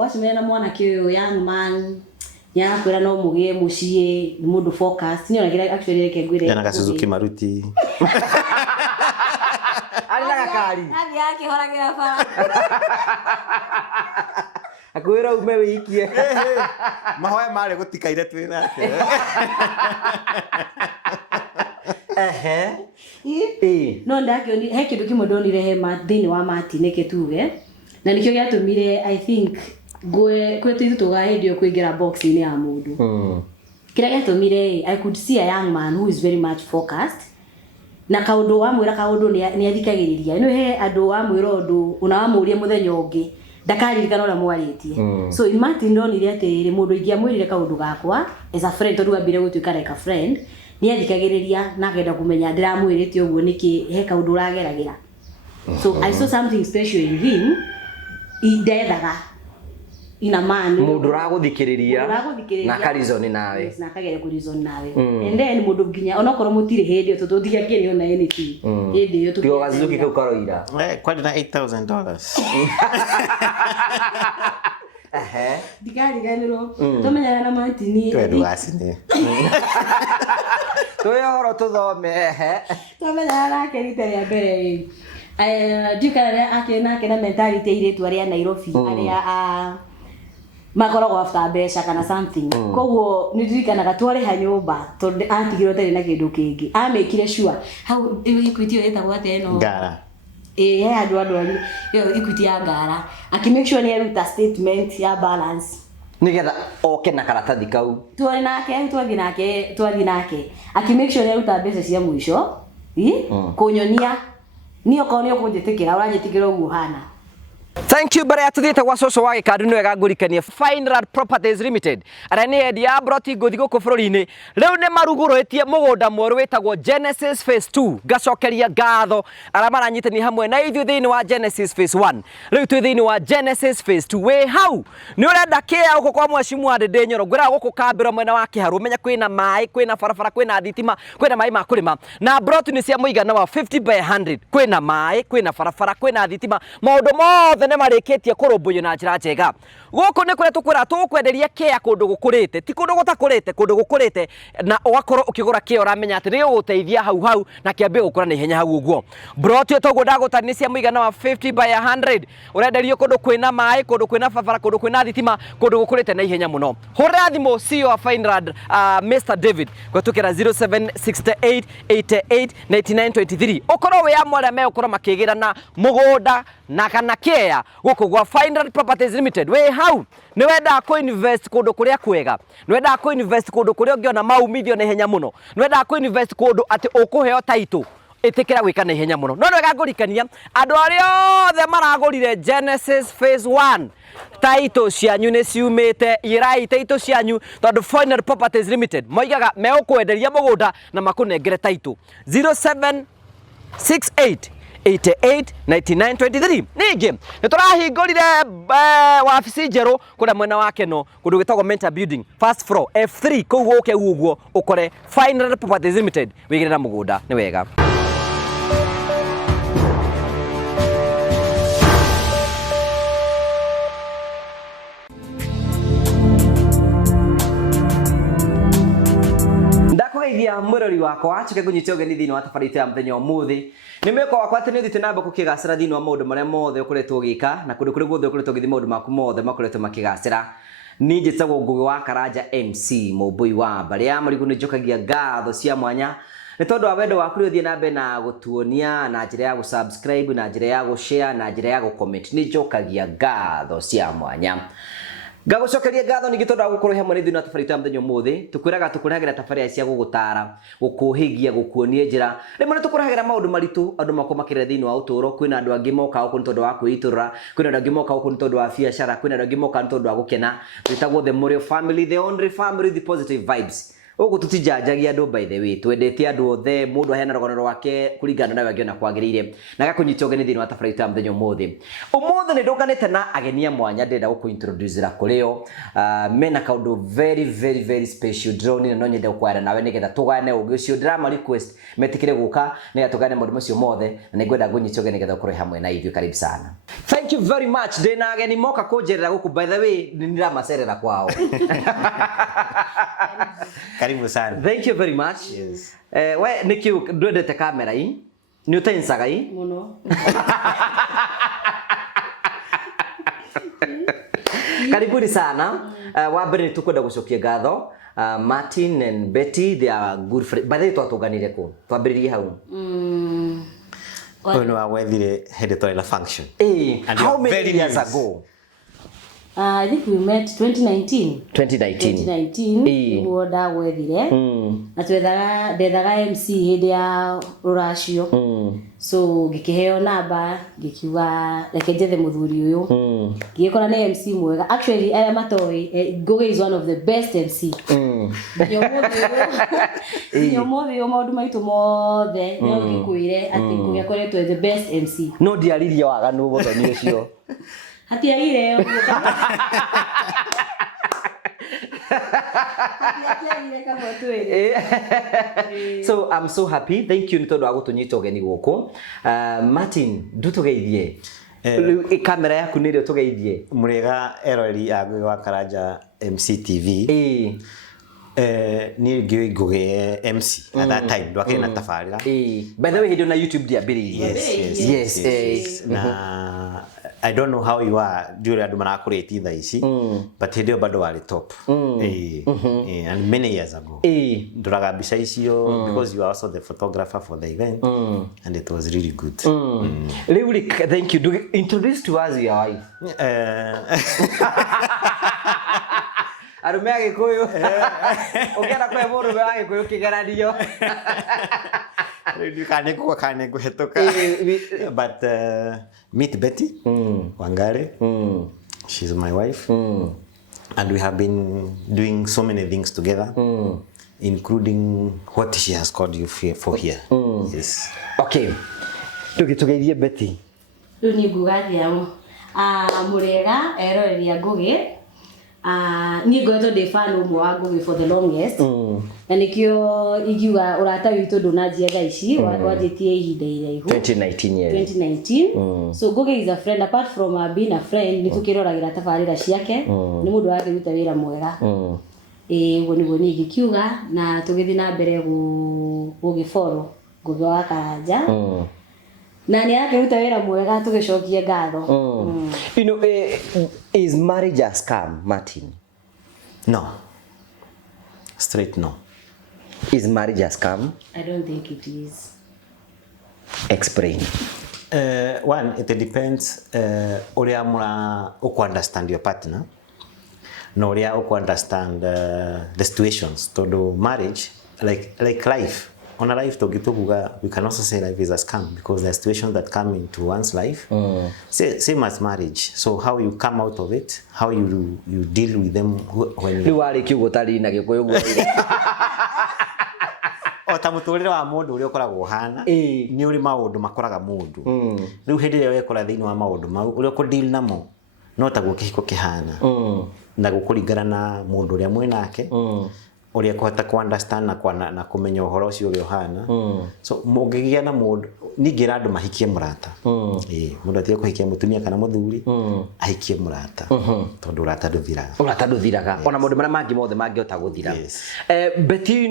wasimena mwana kiyo young man ya kwira no mugie mucie mundu focus ni ona actually reke ngwire yana ka Suzuki Maruti ari na gakari hadi yake horagira fa akwira ume wikie mahoya mare gutikaire twinake no ndakio ni he kindu kimwe ndonire he thini wa matine ketuge na nikio giatumire I think kwetu ithu tugahendio kuingira box ini ya mundu kira giatumire I could see a young man who is very much focused na kaundu wa mwira kaundu ni athikagiriria no he andu wa mwira undu una wa muria muthenya ungi ndakaririkana ora mwaritie so imagine ndonire atiri mundu ingia mwirire kaundu gakwa as a friend tondu ambire gutuika like a friend ni athikagiriria na ngenda kumenya ndiramwirite uguo niki he kaundu urageragira so I saw something special in him idethaga ina man mundu raguthikiriria na karizoni nawe yes na kagere kurizoni nawe and then mundu nginya onokoro mutire hindi tututhiga kiri ona anything hindi yo tuko gazuki ke ukaroira kwani na $8,000 digari ganiro tomenya na matini twedu asine toyoro tuthome tomenya na kerite ya mbere dukara akena mentality ile tu aria Nairobi aria makorogo after besha kana something koguo ndirikanaga tware ha nyumba tondu atigirwo tari na kindu kingi amekire sure how equity yetagwo ateno ngara he andu yo equity ya ngara akimake sure ni aruta statement ya balance nigetha oke na karatathi kau twari nake akimake sure ni aruta mbeca cia mwisho kunyonia niyo konio kunjitikira uranjitikira uguo hana. Thank you bare atudite gwa soso wa gikadu no egagurikania Fine Rad Properties Limited arani edia broti guthigo ku bururi-ini riu ne maruguruitie mugunda mweru witagwo Genesis Phase 2 gacokeria ngatho ara maranyitani hamwe na ithu thiini wa Genesis Phase 1 riu twi thiini wa Genesis Phase 2 we hau ni urenda kia uko kwa mwashimu ande ndenyoro gwira guku kambira mwena wa kiharu menya kwina mai kwina barabara kwina thitima kwina mai ma kurima na broti ni cia muigana wa 50 by 100 kwina mai kwina barabara kwina thitima maundu mothe ne marikitie kurumbuyo na njira njega guku ni kure tukwira tukwenderia kia kundu gukurite ti kundu gutakurite kundu gukurite na ugakorwo ukigura kia uramenya ati ni uguteithia hau na kiambe gukura na ihenya hau uguo broti togo ndagutani cia muigana wa 50 by 100 urenderio kundu kwina mai kundu kwina barabara kundu kwina thitima kundu gukurite na ihenya muno hurira thimo CEO wa Fine Rad Mr David gwetukira 0768 88 9923 ukorwo wi amwe me ukorwo makigira na mugunda na kana kia guku gwa Fine Rad Properties Limited we hau ni wenda ku invest kundu kuria kwega ni wenda ku invest kundu kuria ungiona maumithio na ihenya muno ni wenda ku invest kundu ati ukuheo title itikira gwika na ihenya muno no wega ngurikania andu aria othe maragurire Genesis Phase 1 title cianyu ni ciumite irai title cianyu tondu Fine Rad Properties Limited moigaga me ukwenderia mugunda na makunengere title 0768 889923 ningi niturahingurire wabici njeru kuria mwena wake no kundu gitagwo Mentor Building first floor F3 kuguo uke uguo ukore Fine Rad Properties Limited wigirira mugunda ni wega ndakugeithia mwirori wakwa chike kunyitio geni thini wa tabarite ya mthenya umuthi ni meko wakwa ati ni thite namba kukigacira thini wa maundu maria mothe ukuretwo gika na kundu kuri guothe ukuretwo githi maundu maku mothe makuretwo makigacira ni njitagwo Ngugi wa Karanja MC Mumbui wa baria marigu ni njokagia ngatho cia mwanya ni tondu wa wendo waku uthie nambe na gutuonia na njira ya gusubscribe na njira ya gushare na njira ya gucomment ni njokagia ngatho cia mwanya gagucokeria ngatho ningi tondu gukorwo hamwe ni thini wa tabarite ya mthenya umuthi tukwiraga tukuragira tabaria cia gugutara gukuhigia gukuonie njira rimwe ni tukuragira maundu maritu andu mako makire thini wa uturo kwina andu angi moka uko ni tondu wa kwiturura kwina andu angi moka uko ni tondu wa biashara kwina andu angi moka ni tondu wa gukena twitagwo the Murio family the only family the positive vibes Ogo tutijanjagia andu by the way twendete andu othe mundu ahena rogano rwake kuringana nawe angiona kwagirire na gakunyita ogeni thini wa tabarita muthenyo muthi ni ndokanite na agenia mwanya ndenda gukuintroduce ra kureo mena kaundu very special drone no nyende gukwara nawe nigetha tugane ugi ucio drama request metikire guka ni atugane maundu macio mothe na ngwenda gunyita ogeni nigetha kuroi hamwe na ithuĩ karibu sana. Thank you very much. Ndina ageni moka kunjerera guku by the way nindamacerera kwao. Karibu sana. Thank you very much. Yes. We nikio ndwendete kamera hii? Ni utensaga hii? Muno. Karibuni sana. Wa mbere ni tukwenda gucokia ngatho. Martin and Betty, they are good friends. By the way twatuganire ku. Twambiriirie hau. When we were headed to a function. How many years ago? I think we met 2019. 2019. Woda wethire. Na twethaga MC hindi ya ruracio. So ngikiheo namba ngikiuga reke njethe muthuri uyu. Ngikora na MC mwega. Actually aya matoi Goge is one of the best MC. Nyomothio maundu maitu mothe no ngikwire ati ngugekoretwe the best MC. No ndiaririe waganu bothoni ucio. Hati aire So I'm so happy. Thank you nitondo wa gutunyita ogeni guku. Martin, ndutugeithie. Kamera yaku nirio tugeithie. Murega erori agwe wa Karanja MCTV. Ni Goge MC at that time. Ndwake na tafarira. By the way, he on YouTube diabiriirie. Yes. Na I don't know how you are during adumana kureti tha ici but hidio bado wali top and many years ago nduraga mbica icio because you are also the photographer for the event and it was really good. Really, thank you. Do introduce to us your wife. Arume agikuyu ogera kwa mundu we agikuyu kigeranio you kane kuhetoka but meet Betty Wangare. She's my wife and we have been doing so many things together including what she has called you for here. Yes. Okay, tugeithie Betty ni ngugathia murega eroreria Goge. Ni ngoto de fan umwe wa Goge for the longest. Na nikio igiuga urata witu ndunajia thaici wajitie ihinda iraihu 2019. So Goge is a friend apart from being a friend ni tukiroragira tabarira ciake ni mundu wake ruta wira mwega. Uguo ni igikiuga na tugithi na mbere gugifollow Goge wa Karanja. Na ni yake ruta wira mwega tugicokie ngatho. You know, is marriage a scam, Martin? No. Straight no. Is marriage a scam? I don't think it is. Explain. One, it depends uria mura understand your partner. No uria understand the situations. Todo marriage, like life. On a life, we can also say life is a scam because there are situations that come into one's life. Same as marriage. So how you come out of it, how you deal with them when you are na gikuyu muturire wa mundu uria ukoragwo hana ni uri maundu makoraga mundu riu hindi ria wekora thiini wa maundu mau uria ku deal namo no taguo kihiko kihana na gukuringana na mundu uria mwinake uria kuhota ku understand na kumenya uhoro ucio uria uhana. So mungigia na mundu ningira andu mahikie murata mundu atie kuhikia mutumia kana muthuri ahikie murata tondu urata nduthiraga ona mundu mara mangi mothe mangiota guthira. Betty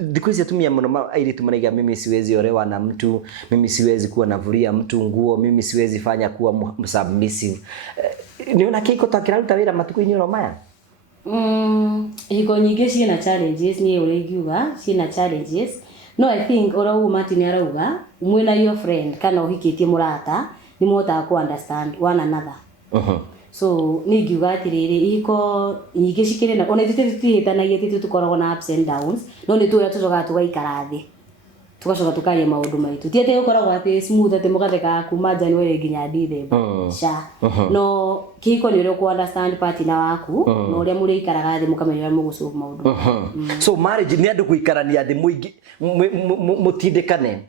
dikuizi atumia muno airitu manaiga mimi siwezi orewa na mtu, mimi siwezi kuwa navuria mtu nguo, mimi siwezi fanya kuwa submissive. Niona kiko takiraruta wira matuku-ini ro maya. Hiko nyingi ciina challenges ni uri ngiuga ciina challenges. No, I think ora Martin arauga mwina your friend kana uhikitie murata ni muhota ku understand one another. So ni ngiuga atiriri hiko nyingi cikire na ona titihitanagia tukoragwo na ups and downs no ni tuya tucoka tugaikara thi tugacoka tukaria maundu maitu tiete gukoragwo ati smooth ati mugatheka kuma January nginya December no kihiko ni uri ku understand partner waku no uria muri ikaraga thi mukamenya mugucu maundu so marriage ni andu guikarania thi muingi mutindikane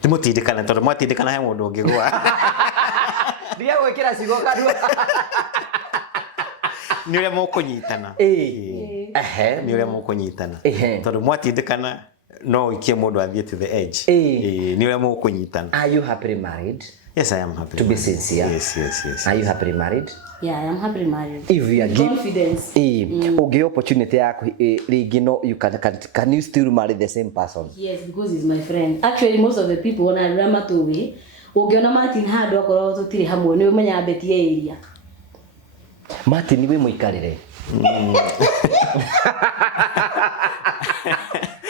ti mutindikane tondu mwatindikana he mundu ungigwa ndia gwikira cigo kanua ni uria mukunyitana ni uria mukunyitana tondu mwatindikana no ikie mundu athie to the edge ni uria mukunyitana. Are you happily married? Yes, I am happy. To be sincere. Yes. Are you happily married? Yeah, I am happily married. If you are confidence. Okay, opportunity yako ringi no you can you still marry the same person? Yes, because he's my friend. Actually, most of the people when I rama tuwe, ungiona Martin hado akorwo tutire hamwe ni umenya betie area. Martin ni we muikarire.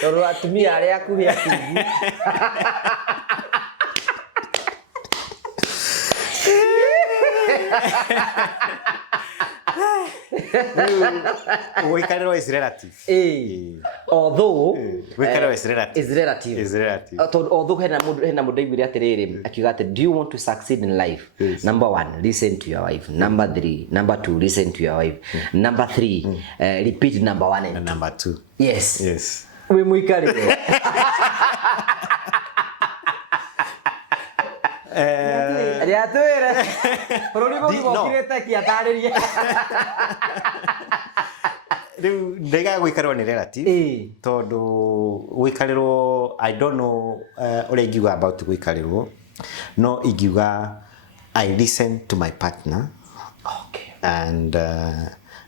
Toro atumia aria akuhi atugu. Wikariro is relative. Although wikariro is relative. Is relative. Although hena mundu aigwire atiriri akiuga ati do you want to succeed in life? Number 1, listen to your wife. Number 3, number 2, listen to your wife. Number 3, repeat number 1 and number 2. Yes. We muikarire. Ya tuere. Rori mo gokirete ki ataririe. Ndega gwikarwo ni relative tondu gwikariro I don't know uri ingiuga about gwikariro no ingiuga I listen to my partner. Okay. And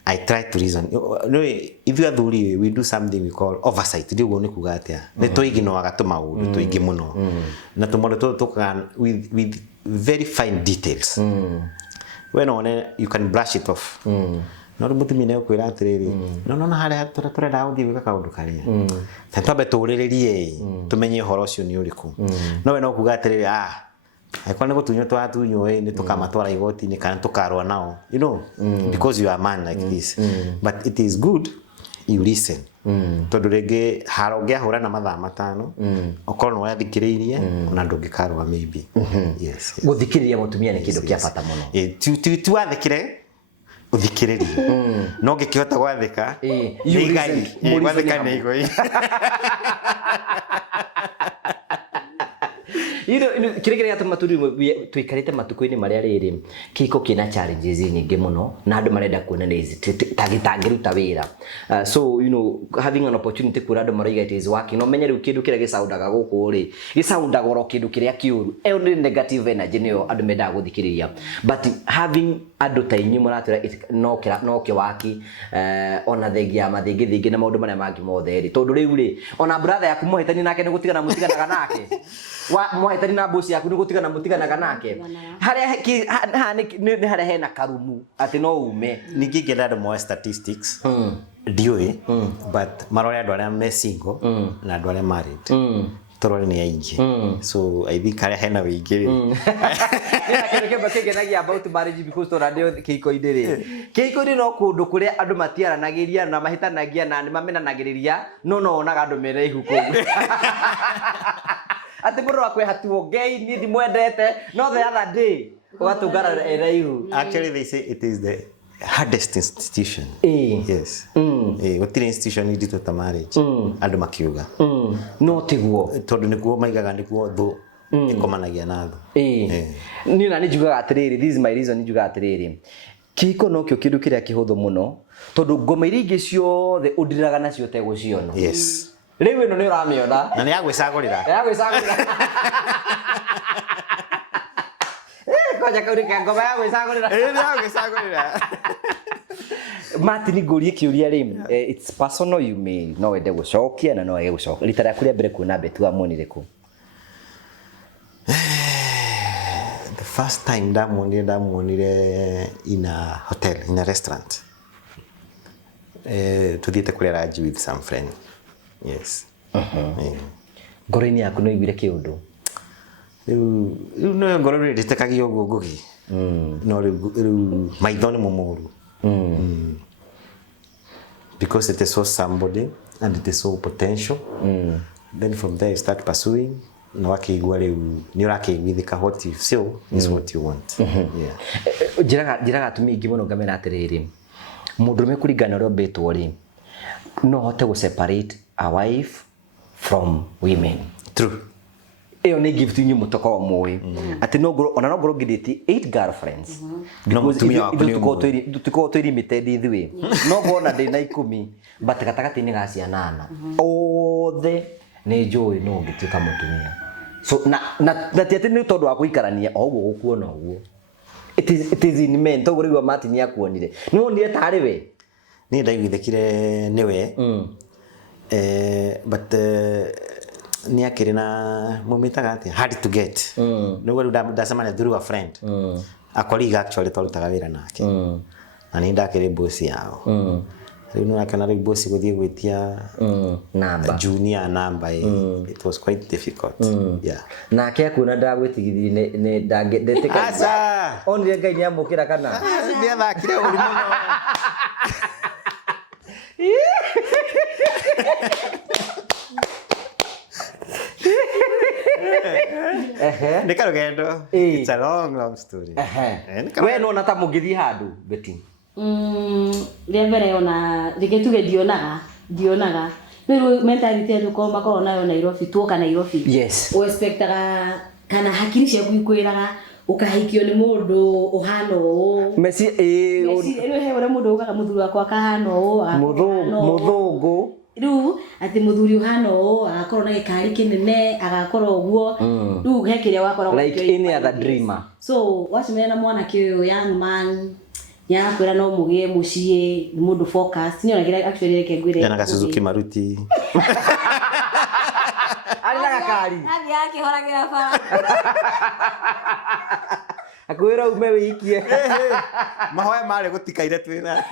I try to reason. No, if you are thuri, we do something we call oversight. Ndio gone kuga atia. Ne toiginoaga tu maundu toigi muno. Na tumoro tukan with very fine details. When on you can brush it off. No mutumia ne kwira atiriri. No hare turenda uthi wika kaundu karia. Tantwabe turiririe tumenye horo cio ni uriku. No we no kuga atiriri aikwana gutunyo twatunyo ni tukamatwara igoti ni kana tukarwa nao, you know, because you are a man like this. But it is good you listen. Tondu rege harogia hura na mathaa matano okorwo no yathikiririe ona ndungikarwa maybe. Yes. Guthikiriria mutumia ni kindu kia bata muno. Tu wathikire uthikiririe no ngikihota gwathika igai gwathika ni igoi. Kiregere atu Muthuri tuikarite matuko-ini maria riri kiko kina challenges nyingi muno na andu marenda kuona nezi tagitangiruta wira. So you know, having an opportunity kura andu maraiga it is working no menye riu kindu kiria gisaundaga guku ri gisaundaga ro kindu kiria kiuru only negative energy niyo andu menda guthikiriria, but having andu ta inyi muratira no ki waki ona thengia mathingi na maundu maria mangi mothe ri tondu riu ri ona brother yaku muhitani nake ni gutigana mutiganaga nake muhitani na boss yaku ni gutigana mutiganaga nake haria ni haria hena karumu ati no ume ningi ngenda mo statistics ndioi but marore andu aria me single na andu aria married torore ni aingi so I think haria hena wingi ri Kero kegenagia about marriage because to radio kiko-ini ri kiko-ini no kundu kuria andu matiaranagiria na mahitanagia na ni mamenanagiriria no onaga andu mere ihu kugu ati mundu akwe hatuo gay ni ndimwendete no the other day watungara eraihu. Actually they say it is the hardest institution. Yes. Gutire institution indito ta marriage andu makiuga no tiguo tondu niguo maigaga niguo thu ikomanagia na thu. Ni na njugaga atiriri, this is my reason njugaga atiriri kiko no kio kindu kiria kihuthu muno tondu ngoma iria ingi ciothe udiraga nacio teguciona. Yes. Riu ino ni uramiona na ni yagwicagurira koja kaurika ngoma yagwicagurira ni yagwicagurira. Martin ngurie kiuria ri it's personal, you may no wende gucokia na no wege gucokia rita rĩa kuria mbere kuona betu amonire ku. The first time ndamuonire in a hotel, in a restaurant. Tuthiete kuria ranji with some friend. Yes. Ngoro-ini yaku no igwire kiundu no ngoro ri nditekagio uguo ngugi no riu maitho ni mumuru because it is so somebody and it is so potential then from there you start pursuing na wakigwa riu ni urakigwithika what you feel is what you want. Yeah. Jiraga tumi ingi muno ngamera atiriri mundurume kuringana uria mbitwo ri no hote go separate a wife from women. True. Eyo ni gift nyu mutoko mwe ati no ngoro ona no ngoro ngiditi 8 girlfriends no mutumia wako ni tuko twiri limited ithwe no ngona ndina 10 but gatagati ni gacia 8 othe ni joy no ngituka mutumia so na tiati ni tondu wa kuikarania o guo gukuona guo it is in men to gurigwa mati ni akuonire ni wonire tari we ni ndaiguithekire niwe but ni akiri na mumitaga ati hard to get no we ndasema through a friend a colleague actually tolutaga wira nake na ni ndakiri boss yao riu no akana riu boss guthie gwitia number junior number it was quite difficult. Yeah, nake akuna ndagwitigithiri ni ndangedetika asa onire ngai ni amukira kana ni athakire uri muno ni karugendo. It's a long story. We no nata mugithi handu beti mbere ona rigetuge dionaga pero mentality ya tukoma ko nayo Nairobi tuoka Nairobi. Yes. O expectaga kana hakiri cia kuikwiraga ukahikio ni mundu uhano Messi eno he ora mundu ugaga muthuri wakwa kahano muthungu riu ati muthuri uhano agakorwo na gikari kinene agakorwo uguo riu hekiria wakorwo like any other dreamer. So wacimena mwana kiyo young man ya kwira no mugie mucie ni mundu focus ni ona gira actually reke ngwire yana Suzuki Maruti ari na gakari abi yake horagira bara akwira ume wikie mahoya mari gutikaire twina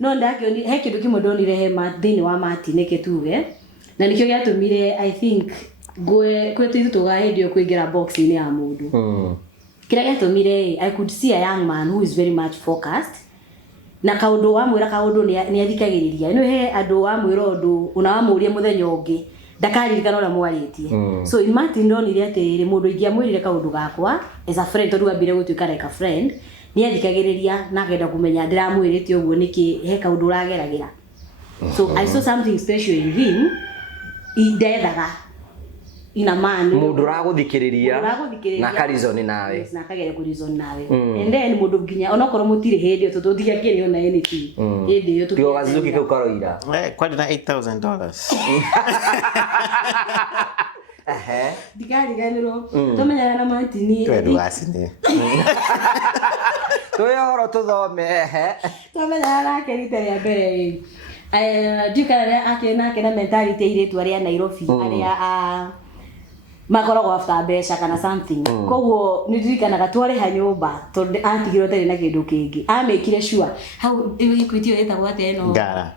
no ndakio ni he kindu kimwe ndonire he thini wa mati neke tuge na nikio giatumire I think kwetu ithu tugaendio kuingira box ini ya mundu kira giatumire I could see a young man who is very much focused na kaundu wa mwira kaundu ni athikagiriria ino he andu wa mwira undu una wa murie muthenya ungi ndakaririkana ora mwaritie so imagine ndonire ati mundu ingia mwirire kaundu gakwa as a friend tondu ambire gutuika like a friend ni athikagiriria na agenda kumenya ndiramwirite uguo niki he kaundu urageragira so I saw something special in him idethaga ina man mundu raguthikiriria na karizoni nawe yes na kagere ku reason nawe and then mundu nginya onokoro mutire hindi to tuthia kiri ona anything hindi yo tio gazuki ke ukaroira kwani na $8,000 digari ganiro tomenya na mantini twedu wasine toyoro tuthome tomenya na kerite ya mbere dikara akena kena mentality ile tu aria Nairobi aria makorogo after besha kana something koguo nidirikanaga tware ha nyumba tondu atigirwo tari na kindu kingi amekire sure how Equity etagwo ate no ngara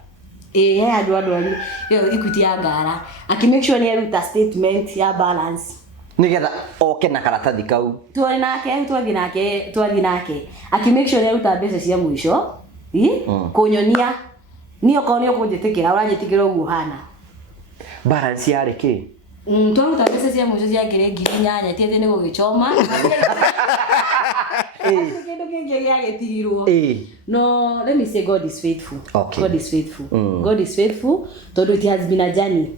he andu ari yo Equity ya ngara akimake sure ni aruta statement ya balance nigetha oke na karatathi kau twathi nake akimake sure ni aruta mbeca cia mwisho kunyonia niyo konio kunjitikira uranjitikira uguo hana balance ya reke twaruta mbeca cia mwisho cia ngiri 8,000 tiete ni gugichoma kindu kingi giagetirirwo no let me say God is faithful. Okay. God is faithful. God is faithful tondu it has been a journey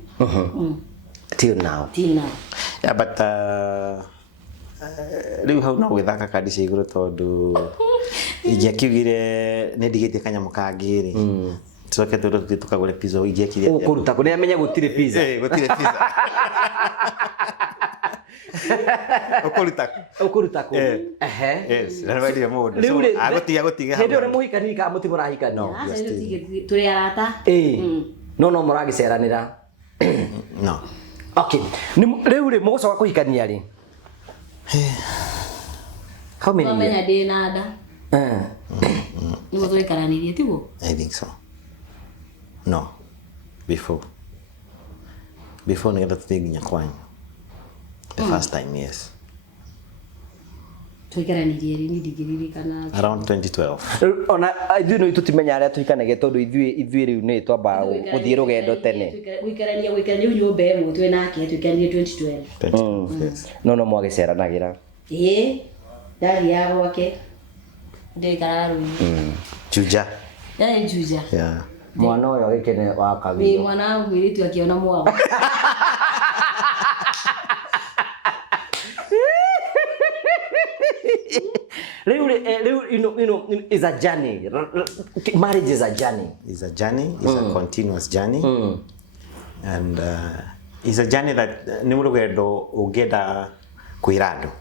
till now yeah but riu hau no gwithaka kandi cia iguru tondu ingiakigire ni ndigite kanyamu kangiri tucoke tukagure pizza ingiakire ukuruta kune amenya gutire pizza gutire pizza ukuruta ko yes na wadi modo so agotiga hendo re muhikani ka muti murahikani no turi arata no muragiceranira no okay riu ri mugocoka kuhikania ri how many menya dinada ni mutoikaranirie tiguo I think so no before nigenda tutinginya kwanyu the first time yes Twikaranirie ri ndigirikana around 2012 ona ithuĩ no itutimenya aria tuikanage tondu ithuĩ riu ni twamba guthii rugendo tene gwikarania nyumba ĩmwe twe nake twikaranirie 2012 yes no mwagiceranagira ndari gwake ndikara rũi Juja Juja yeah mwana ũyũ agĩkene wa kagiyo ni mwana mwiritu akiona mwao you know, is a journey. Marriage is a journey. It's a journey. It's a continuous journey. And it's a journey that ni murugendo ugenda kwirando.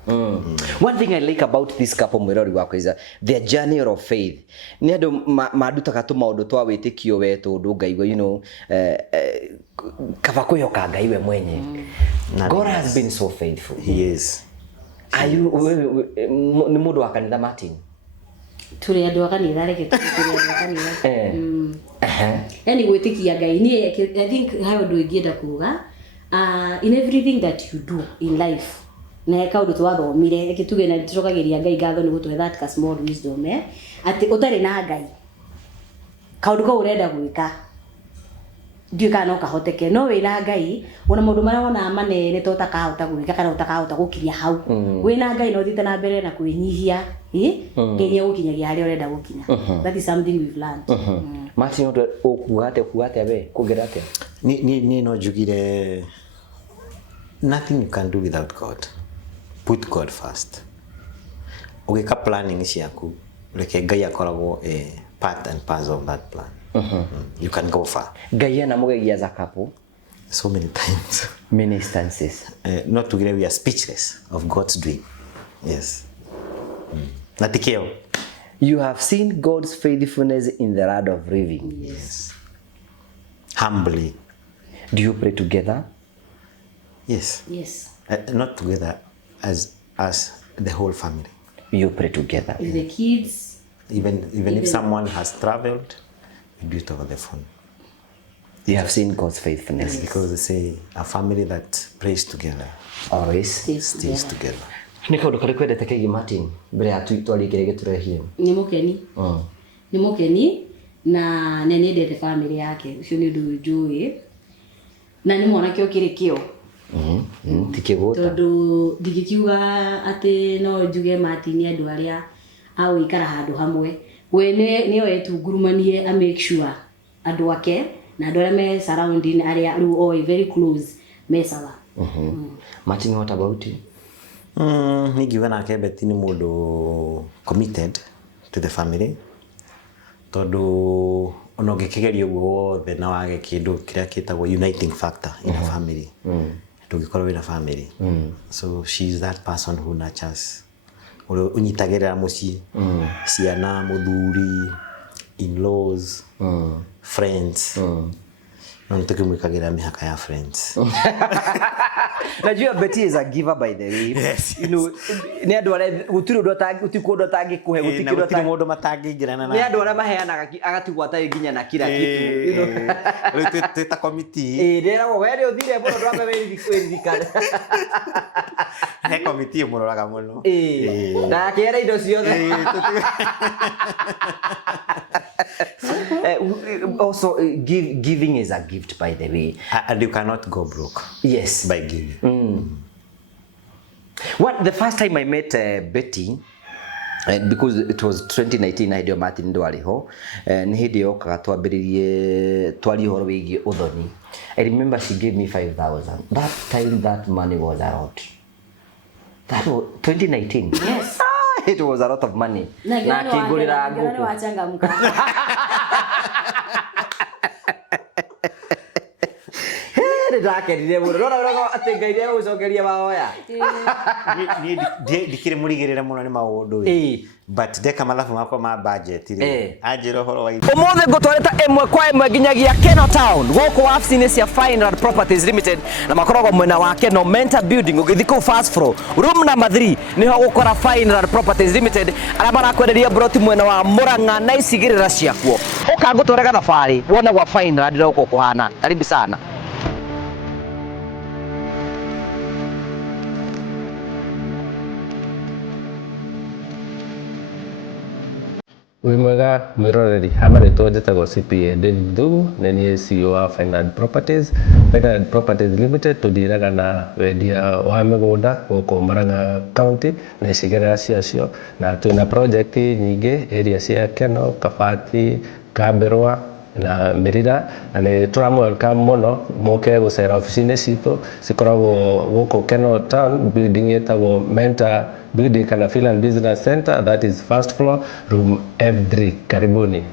One thing I like about this couple mwirori wako is their journey of faith. Ni andu madutaga tu maundu twa witikio we tondu ngaigwa you know kaba kuyoka ngai we mwenye. God has been so faithful. He is. Are you ni mundu wa kanitha Martin? Turi andu wa kanitha reke turi andu wa kanitha. Yani gwitikia ngai ni I think hayo ndu ingienda kuga in everything that you do in life na kaundu twathomire ekituge na tucokagiria ngai ngatho ni gutwe that small wisdom ati utari na ngai kaundu ko urenda gwika ndiuka no kahoteke no wina ngai ona mundu mara wona manene to takahota gwika kana utakahota gukinya hau wina ngai no thite na mbere na kwinyihia nginya gukinyagia haria urenda gukinya that is something we've learned. Martin okuate abe kugerate ni no jugire nothing you can do without God. Put God first. Ugika planning ciaku reke ngai akoragwo part and parcel of that plan. You can go far. Ngai na mugegia za couple so many times, many instances. Not together we are speechless of God's doing. Yes. Natikeo. You have seen God's faithfulness in the land of living. Yes. Humbly. Do you pray together? Yes. Yes. Not together as the whole family. You pray together. With the kids. Even if someone has traveled, we do it over the phone. You have seen God's faithfulness. Yes. Because they say a family that prays together always stays together. Ni kaundu kari kwendete kegi Martin mbere ya twari giturehie. Ni mukeni. Ni mukeni na nene ndete family yake. Ucio ni ndu njui. Na ni mwana kio kirikio. Tikigota. Tondu ndigikiuga ati no njuge Martin andu aria au ikara handu hamwe. We niyo etungurumanie a make sure andu ake na andu aria me surrounding aria all very close me sawa. Martin, what about you? Nigiuga nake Beti ni mundu committed to the family. Tondu ono gikigeria uguo wothe na wage kindu kiria kitagwo uniting factor in a family. Tugikorwo in a family. So she is that person who nurtures. Unyitagirira muci ciana muthuri in-laws friends no tukimwikagira mihaka ya friends. Najua Betty is a giver by the way. Yes. You know ni andu aria gutiri undu utikundo tangikuhe gutikiro ta mundu matangingirana na ni andu aria maheanaga agatigwa ta nginya na kila kitu you know teta committee ndera were uthire muno ndwambe wirikana he committee muroraga muno na kera indo ciothe. Also giving is a gift by the way, and you cannot go broke. Yes, by giving. What the first time I met Betty, because it was 2019 I Martin ndwari ho ni hindi yokaga twambiriirie twari horo wigi uthoni. I remember she gave me 5,000. That time that money was a lot. That was 2019. Yes. It was a lot of money. Na kigurira nguku. Wachangamka. Ndakerire muno rora ati ngai ria gucokeria baoya ni dikire murigirira muno ni maundu but deka malafu makwa ma budget ri ajiro horo wa umuthi ngutwareta imwe kwa imwe nginyagia Keno Town guku wabici-ini cia Fine Land Properties Limited na makoragwo mwena wa Keno Mentor Building ugithi ku first floor room number 3 niho gukora Fine Land Properties Limited aria marakwenderia broti mwena wa Murang'a na icigirira ciakuo uka ngutwarega thabari wona gwa Fine Land roko kuhana karibu sana. Wimwega mwiroreri hamarĩtwo njĩtagwo CPA David Thugu na nĩ CEO wa Fine Art Properties. Fine Art Properties Limited tũthiraga na wendia wa mĩgũnda gũkũ Murang'a County na icigĩrĩra ciacio, na twĩna project nyingĩ area cia Keno, Kabati, Kambĩrwa na Mĩrira, na nĩ tũramwelcome mũno mũke gũcera ofici-inĩ citũ cikoragwo gũkũ Keno Town, building ĩtagwo Mentor Building kana Finland Business Center, that is first floor, room F3. Karibuni.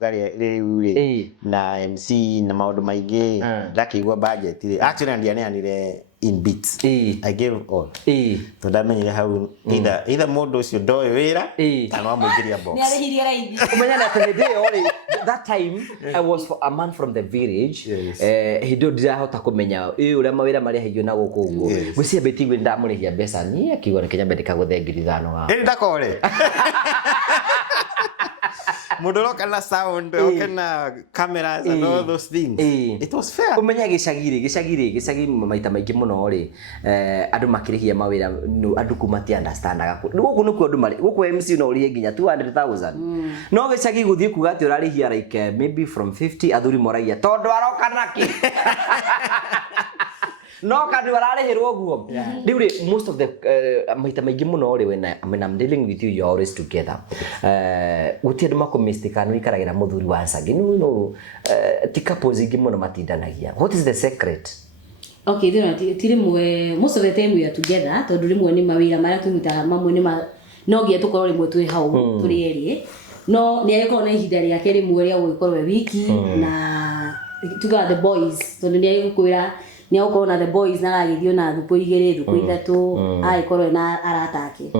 Gari na MC na maundu maingi ndakigwa budget actually ndianeanire in bits. I gave all. To ndamenyire hau either mundu ucio ndoe wira kana amũingĩria box. Ni arihirie raithi. Umenya na tene ori that time I was for a man from the village. Hindo ndirahota kumenya uria mawira maria higio na guku uguo. Gwĩcia betigwe ndamũrĩhia mbeca ni akiuga ni Kenya mbendeka gũthe 5,000. Ndakore. Modelo kana sound kana cameras and all those things. It was fair. Umenya gicagi maita maingi muno ri andu makirihia mawira andu kumati understandaga guku nuko andu mari guku MC no urihe nginya 200,000 no gicagi guthie kuga ati urarihia like maybe from 50 athuri moragia tondu aroka naki no kandi wararihirwo guo riu ri most of the maita maingi muno ri when I'm dealing with you, you're always together. Guti andu makomistikana ikaragira muthuri wa Nsagi no tika pozingi muno matindanagia. What is the secret? Okay, tiri mwe most of the time we are together tondu rimwe ni mawira maria tumutaga mamwe ni no ngia tukorwo rimwe twi hau turi eri no ni ayiko na ihinda riake rimwe ria gukorwo wiki na tuga the boys tondu ni ayikuira ni auko na the boys na agithio na thupu igere thupu ithatu aikorwo na aratake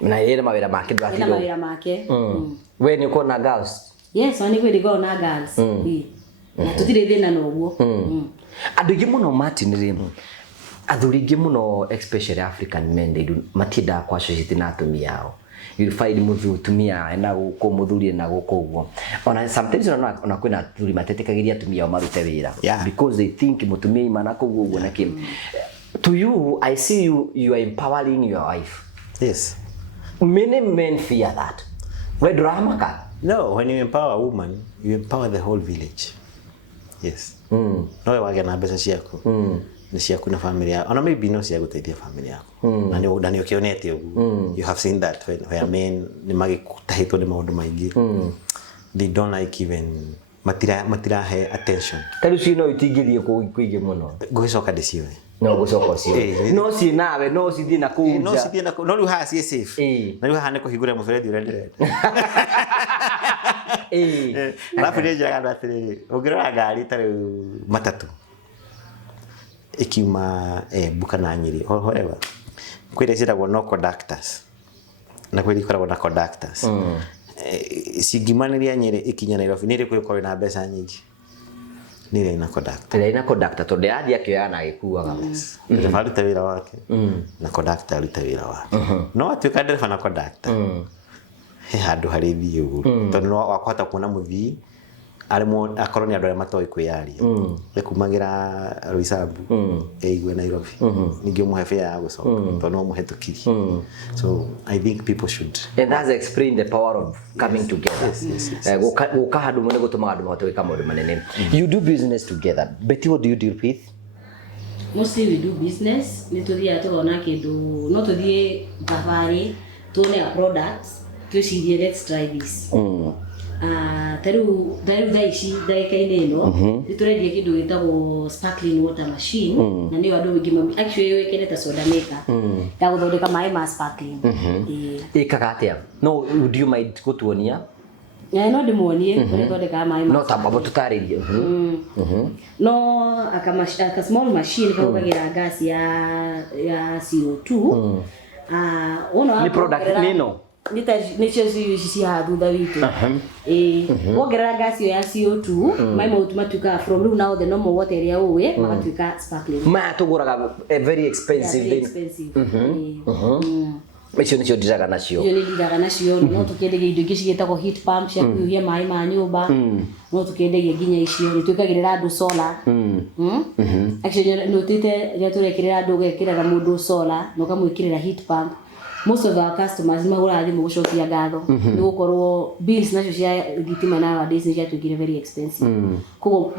na yeye mawira make ndakiro na mawira make we ni uko na girls? Yes, ani kwe go na girls na tutire thina no guo andu ingi muno matinire athuri ingi muno especially African men they do matinda kwa society na atumia yao. You'll find mutumia na guko muthuri na guko uguo ona sometimes ona kwina athuri matetekagiria atumia marute wira because they think mutumia imana ko uguo na kim. To you, I see you are empowering your wife. Yes. Many men fear that. Where drama? No, when you empower a woman, you empower the whole village. Yes. No wage na mbeca ciaku. Ni ciaku na family yako. Ona maybe no cia guteithia family yako. Na ni ukionete ugu. You have seen that where men ni magikutahitwo ni maundu maingi. They don't like even matira he attention. Tari cino itingirie kuige muno. Gwicoka ndiciwe. No gucoka cio. No ci nawe no cithie na kuja. No cithie na no riu ha ci safe. Na riu ha ne kuhingura muferethi uria ndirenda. Alafu ni njira andu atiri ungirora ngari tari matatu ikiuma buka na Nyeri however kwire ciragwo no conductors na kwire ikoragwo na conductors cingimaniria Nyeri ikinya Nairobi ni rikukorwo na mbeca nyingi ni ri na conductor tondu yathi akioya na agikuaga ndefa ruta wira wake na conductor ruta wira wake no atuika ndefa na conductor he handu hari thii ugu tondu no wakwata kuona muthii arimo akorwo ni andu aria matoi kwiyaria ekumagira Ruisabu igwe Nairobi ningi umuhe fare ya gucoka tondu no muhetukiri so I think people should, and that's explain the power of coming together. Guka handu mune gutumaga andu mahote gwika maundu manene. You do business together. Betty, what do you deal with? Mostly we do business. Ni tuthia turona kindu no tuthie thabari tuone a products tucirie let's try this. Taru daishi daikaine ino niturendia kindu gitagwo sparkling water machine na ni andu wingi actually wekereta soda maker ya guthondeka mai ma sparkling ikagatia no would you mind gutuonia no ndimuonie guthondeka mai ma no tambo tutaririe no aka small machine kaugagira gas ya CO2 ni product nino nicio ci hathutha witu wongerera gasi ya CO2 mai mautu matuika from riu now the normal water area uwe magatuika sparkling ma tuguraga very expensive icio nicio ndiraga nacio no tukendegia indo ingi cigitagwo heat pump cia kuhiũhia mai ma nyũmba no tukendegia nginya icio ni twikagirira andu solar actually no tite ria turekirira andu gekirira mundu solar no kamwikirira heat pump most of our customers magura thimu gucokia ngatho ni gukorwo bills nacio cia thitima nowadays ni ciatugire very expensive koguo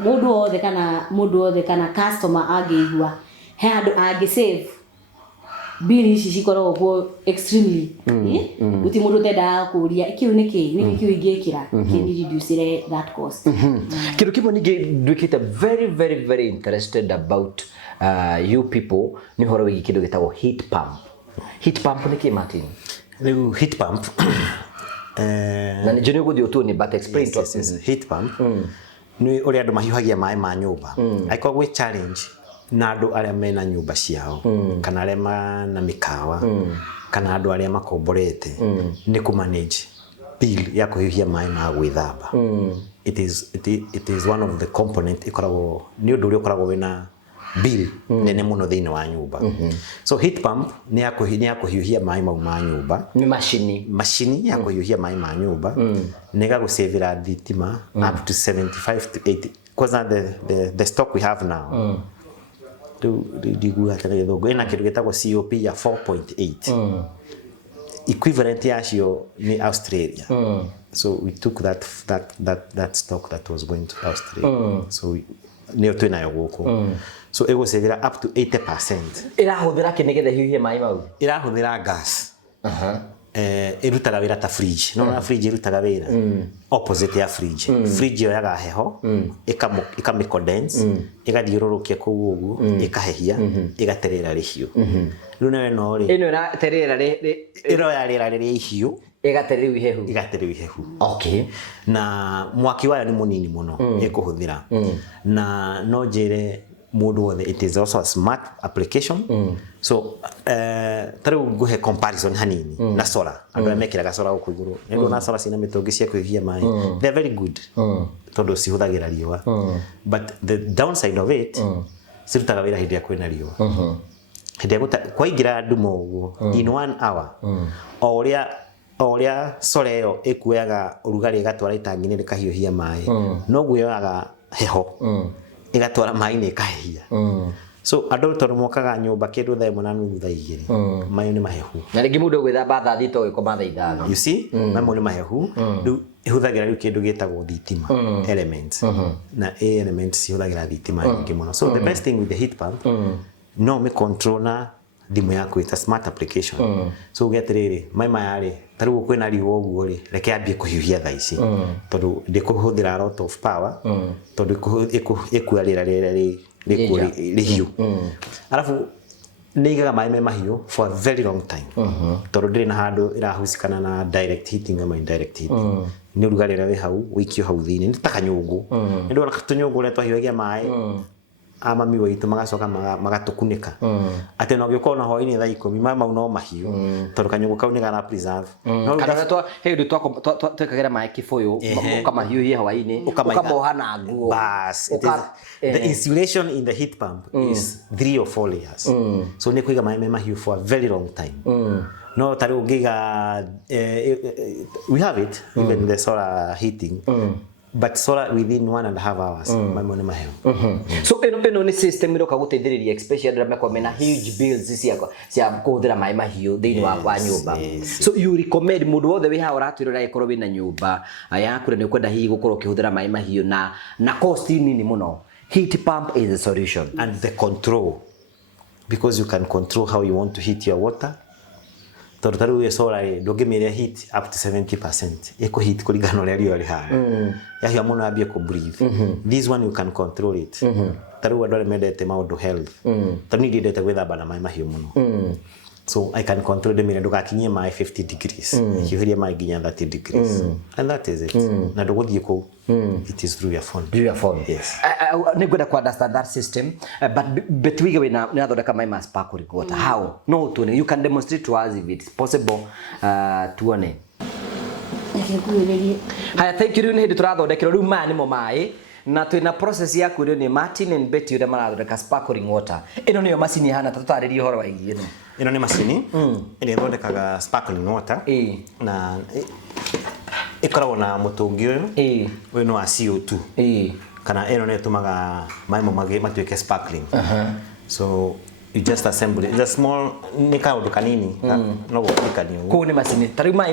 mundu othe kana customer angeigua he andu ange save bill ici cikoragwo kwa extremely uti mundu tenda kuria kiu niki kiu ingekira kini reduce that cost kindu kimwe ningi ndwikite very interested about you people ni horo wigi kindu gitagwo heat pump ni ki Martin Riu heat pump na ni jeni guthio tu ni but explain to us heat pump ni uri andu mahiuhagia mai ma nyumba aikoragwo gwi challenge na andu aria mena nyumba ciao kana aria na mikawa kana andu aria makomborete ni ku manage bill ya kuhiuhia mai ma gwithamba it is one of the component ikoragwo ni undu uri ukoragwo wina bill nene muno thiini wa nyumba so heat pump ni ya kuhiuhia mai mau ma nyumba ni machine ya kuhiuhia mai ma nyumba nega gusavira thitima up to 75 to 80 because the stock we have now digua tele dogo ina kitu gitagwo COP ya 4.8 equivalent yacio ni Australia so we took that stock that was going to Australia so ni twinayo guku so it was up to 80%. Irahuthira kinigethe hiuhie mai mau. Irahuthira gas. Irutaga wira ta fridge. No fridge irutaga wira. Opposite ya fridge. Fridge yo yaga heho, ikamicondense, igathiururukia kuu ugu, ikahehia, igaterera rihiu. Riu nawe no ri. Ino iraterera ri iroya rira riri ihiu. Igaterera ihehu. Igaterera ihehu. Okay. Na mwaki wayo ni munini muno ikuhuthira. Na no njire mundu wothe it is also a smart application so taru guhe comparison hanini na solar andu mekiraga solar ukuguru ndo na solar sina mitungi cia kuhia mai they are very good tondu cihuthagira riwa but the downside of it sirutaga wira hindi ya kwina riwa hindi ya kwa ingira ndumo uguo in 1 hour oria solar yo ekuyaga urugari igatwara itangini rikahiuhia mai no guyoyaga heho igatwara mai ni kahia so andu tondu mokaga nyumba kindu thaa 1:30 thaa 2 mai ni mahehu na ringi mundu gwithamba thaa 3 gikoma thaa 5 you see mai ni mahehu riu ihuthagira riu kindu gitagwo thitima elements na elements ihuthagira thitima nyingi muno so the best thing with the heat pump no me control na thimu yaku it's a smart application so ugetiriri mai mayari taru kwina riwo uguo ri reke ambie kuhiuhia thaa ici tondu ndikuhuthira a lot of power tondu ikuarira rihiu alafu nigaga mai me mahiu for a very long time tondu ndiri na handu irahusikana na direct heating ama indirect heating ni urugari ri hau wikio hau thiini ni takanyungu ndio na tunyungu le twahiuhagia mai ama migo itu magacoka magatukunika ate no giko na hoini thaa 10 mai mau no mahiu tondu kanyungu kau ni gara preserve no kana twa hindi twakagira mai kifuyu ukamahiuhia hawaini ukamohana nguo bas the insulation in the heat pump is 3 or 4 layers so ni kuiga mai mahiu for a very long time no taru giga we have it even the solar heating but solar within 1.5 hours my money mahehu so eno ni system iro kaguteithiriria especially andra meko mena huge bills cia kuhuthira mai mahiu thiini wa nyumba so you recommend mundu wothe wi ha uratwirira ikorwo wina nyumba yaku ni kwenda hihi gukorwo kihuthira mai mahiu na cost nini muno heat pump is the solution and the control because you can control how you want to heat your water taru ye solar ndungimiria heat up to 70% eko heat kuringana uri rio ri ha ya muno ambie ku breathe this one you can control it taru andore medete maundu health taru ni ndete gwithamba na mai mahiu muno so I can control them ndugakinyie mai 50 degrees hiuhiria mai ginya 30 degrees and that is it na nduguthie ku it is through your phone yes ni gwenda ku understand that system but we go na thondeka mai ma sparkling water how no tuone you can demonstrate to us if it's possible tuone haya thank you ni hindi turathondekero riu ma ni mo mai na twina process ya kurio ni Martin and Betty ure marathondeka sparkling water ino niyo machine hana tutaririe horo wa igie ino ni machine ine thondekaga sparkling water na ikoragwo na mutungi uyu no wa CO2 kana ino ne tumaga mai mo matuike sparkling so you just assemble it. It's a small nika udukanini no gukani ko ni macini tari mai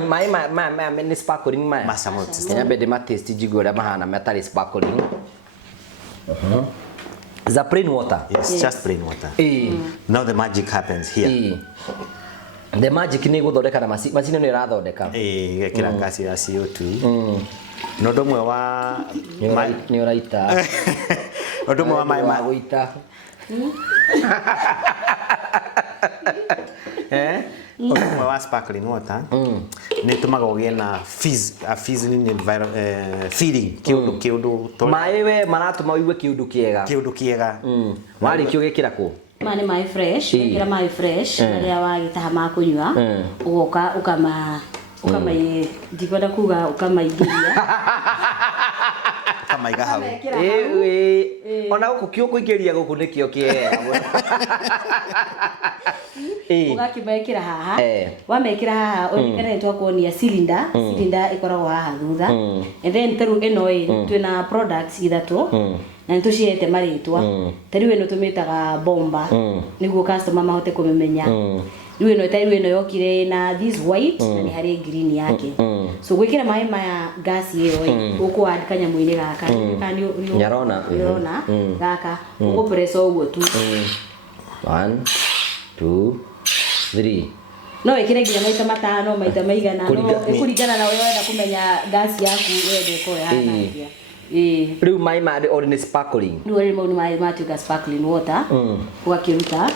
ni sparkling mai masamo ya bede ma taste jigora mahana metali sparkling the plain water yes just plain water now the magic happens here the magic ni guthondeka na macini no irathondeka gekira gasi ya CO2 no domwe wa ni uraita no domwe wa mai ma guita Odomwe wa sparkling water ni tumaga ugie na fizzling feeling kiundu mai we maratuma wigue kiundu kiega wari kio gekira ko mane mai fresh kira mai fresh ria wagitaha ma kunywa ugoka ukama ndikwenda kuga ukamaigiria kamaiga hau ona uko kio kuigeria guku nikio kiega ugakimekira haha wamekira haha onikana twakuonia cylinder ikoragwo haha thutha and then teru eno twina products ithatu na nituciete maritwa teru eno tumitaga bomba niguo customer mahote kumemenya riu eno yokire na this white na ni hari green yake so gwikira mai maya gas iyo uko adikanya mwini gaka kandi nyarona gaka uko press oguo tu 1 2 3 no ikire nginya maita matano maita maigana no ikurigana na wewe wenda kumenya gas yaku wende ko ya riu mai ma ordinary sparkling riu mai ma tuka sparkling water ugakiruta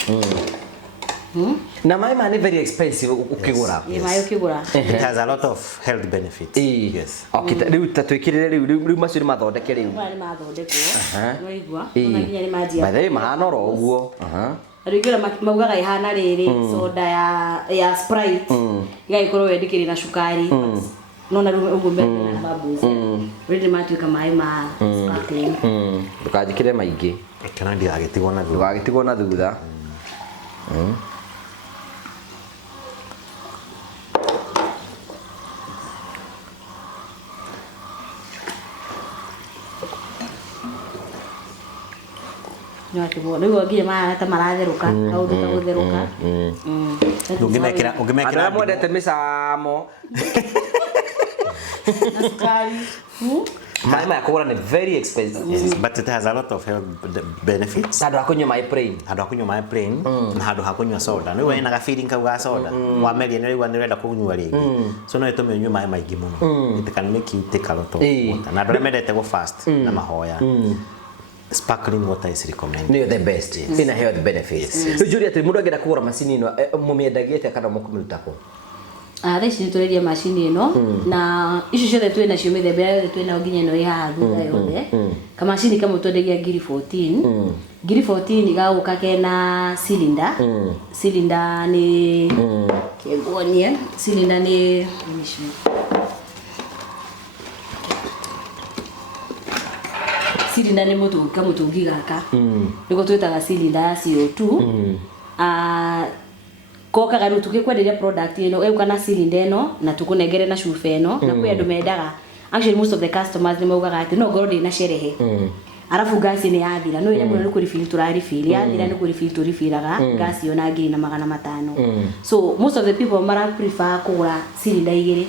na mai ma ni very expensive ukigura mai ukigura it has a lot of health benefits yes okay riu tatwikirire riu macio ni mathondeke riu ni mathondekwo no igwa na nginya ni majia by the way mahana ro uguo Rigira maugaga ihana riri soda ya Sprite igaikorwo wendikiri na shukari no na ugumbe na bubbles ready matuika mai ma sparkling ndukajikire maingi kana ndi agitigwo na thutha Ndio ngiye maana ta maratheruka au tutagutheruka ungimekira mwendete micamo na sukari mai ma kugura ni very expensive yes, but it has a lot of health benefits hadu hakunywa mai plain na hadu hakunywa soda ni wewe na feeling ka ga soda wa meria ni wewe nirenda kunywa ringi so no itume nywa mai maingi muno it can make you take a lot of water na ndore medete go fast na mahoya sparkling water is recommended. Near the best. Yes. In a health benefits. Yes. Julia, mundu agenda kugura macini ino mumiendagiete kana mukumutako. Thaici nitureria macini ino na icio ciothe twina cio mithemba yothe twina nginya ino ya thutha yothe kama macini kama twendagia ngiri 14 igaguka kena cylinder ni kegonie cylinder ni cylinder ni mutungi gaka niko twitaga cylinder ya CO2 koka garu tukikwenderia product ino kana cylinder ino na tukunengere na shufa ino na kwi andu mendaga actually most of the customers ni maugaga ati no ngoro na sherehe arafu gas ni yathira no ile mwana kuri feel turari feel yathira ni kuri feel turifiraga gas yo na ngiri na 500 so most of the people mara prefer kugura cylinder igiri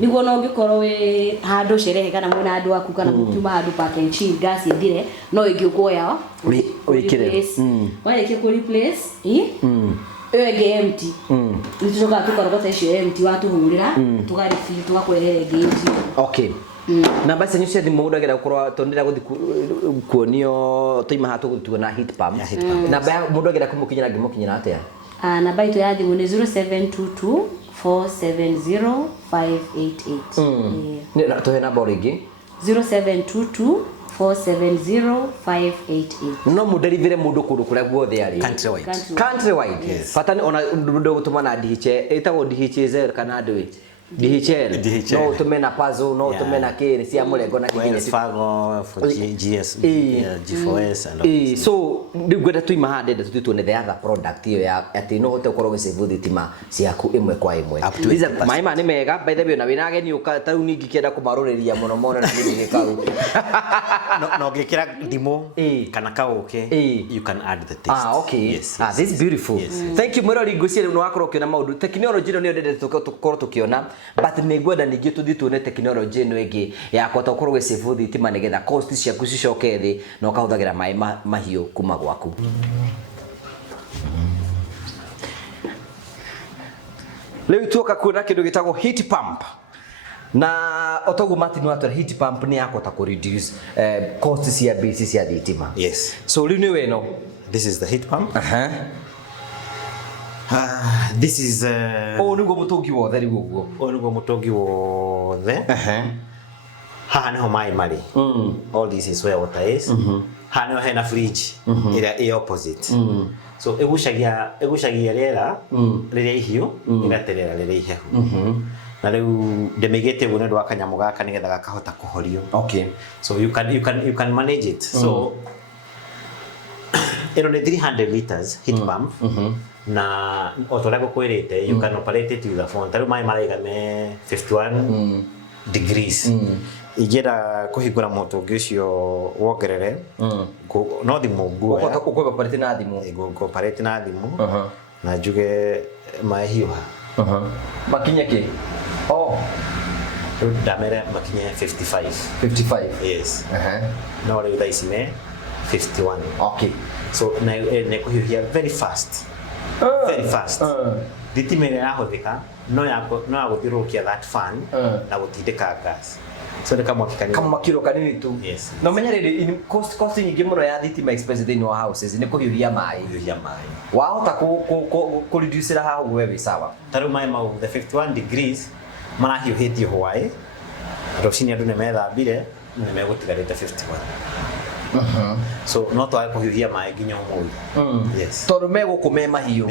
niguo no ngikorwo we handu sherehe kana mwina andu aku kana mutuma handu pack and chill gas ithire no ingikuoya wikire wale ke replace ege empty nitucoka tukarogota icio empty watuhurira tugarifeel tugakwerere ngi okay na basi nyusia di mundu agera gukorwa tondira guthi kuonio toima hatu gutuga na heat pump na ba mundu agera kumukinyira ngimukinyira atia na baito ya thimu ni 0722 470 588 ni na to hena boringi 0722 470-588. No mudelivire mundu kundu kuria guothe ari countrywide yes. Fatani ona ndu gutuma na DH etago DH0 kana ndwi DHL. No tumena puzzle, no tumena kiri cia murengo na kinya Fago for GS, G4S and so riu gwenda tuima hande nda tutuone the other product iyo ya ati no hote ukorwo giceve thitima ciaku imwe kwa imwe. Liza mai ma ni mega by the way na wina ageni uka tau ningi kienda kumaruriria muno mono na ningi gikau. No gikira ndimo kana kauke you can add the taste. Okay. Yes. This is beautiful. Thank you mwero ringucie no wakorwo kiona maundu technology no ndende tukorwo tukiona but nigwenda ningi tuthi tuone technology no ingi ya kota ukorwo giceve thitima nigetha cost ciaku cicoke thi no kahuthagira mai mahiu kuma gwaku. Leo tuoka kuona kindu gitagwo heat pump na otogu Martin watora heat pump ni yakota ku reduce cost cia base cia thitima. Yes. So riu ni weno, this is the heat pump. This is niguo mutungi wothe riu guo. Niguo mutungi wothe. Haha niho mai mari. All this is where water is. Haha niho hena fridge ira e opposite. So egucagia rĩera rĩrĩa ihiũ igaterera rĩrĩa ihehu. Na rĩu ndemigete ugu nĩ ndwa kanyamu gaka nĩgetha gakahota kuhorio. Okay. So you can manage it. So ino ni 300 liters heat pump. Na otorego kwirite you can operate it with a phone. Taru mai maraigame 51 degrees. Igera kuhingura mutungi ucio wongerere no thimu nguo uko operate na thimu operate na thimu na njuge mahiuha makinya ki damere makinya 55 yes no le daisime 51 okay so na kuhiuhia very fast thitima ĩrĩa yahuthika no yaguthirukia that fan na gutindika gas. So the kama makiro kanini tu. Yes. No menya riri cost nyingi muno ya thitima expense thini wa houses ni kuhiuhia mai. Wahota ku reduce ra hahu wewe sawa. Taru mai mau the 51 degrees marahiuhitie hwaĩ. Rocini andu nimethambire nimegutigarite 51. So no twa kuhiuhia mai nginya umuthi. Yes. Tondu megukome mahiu.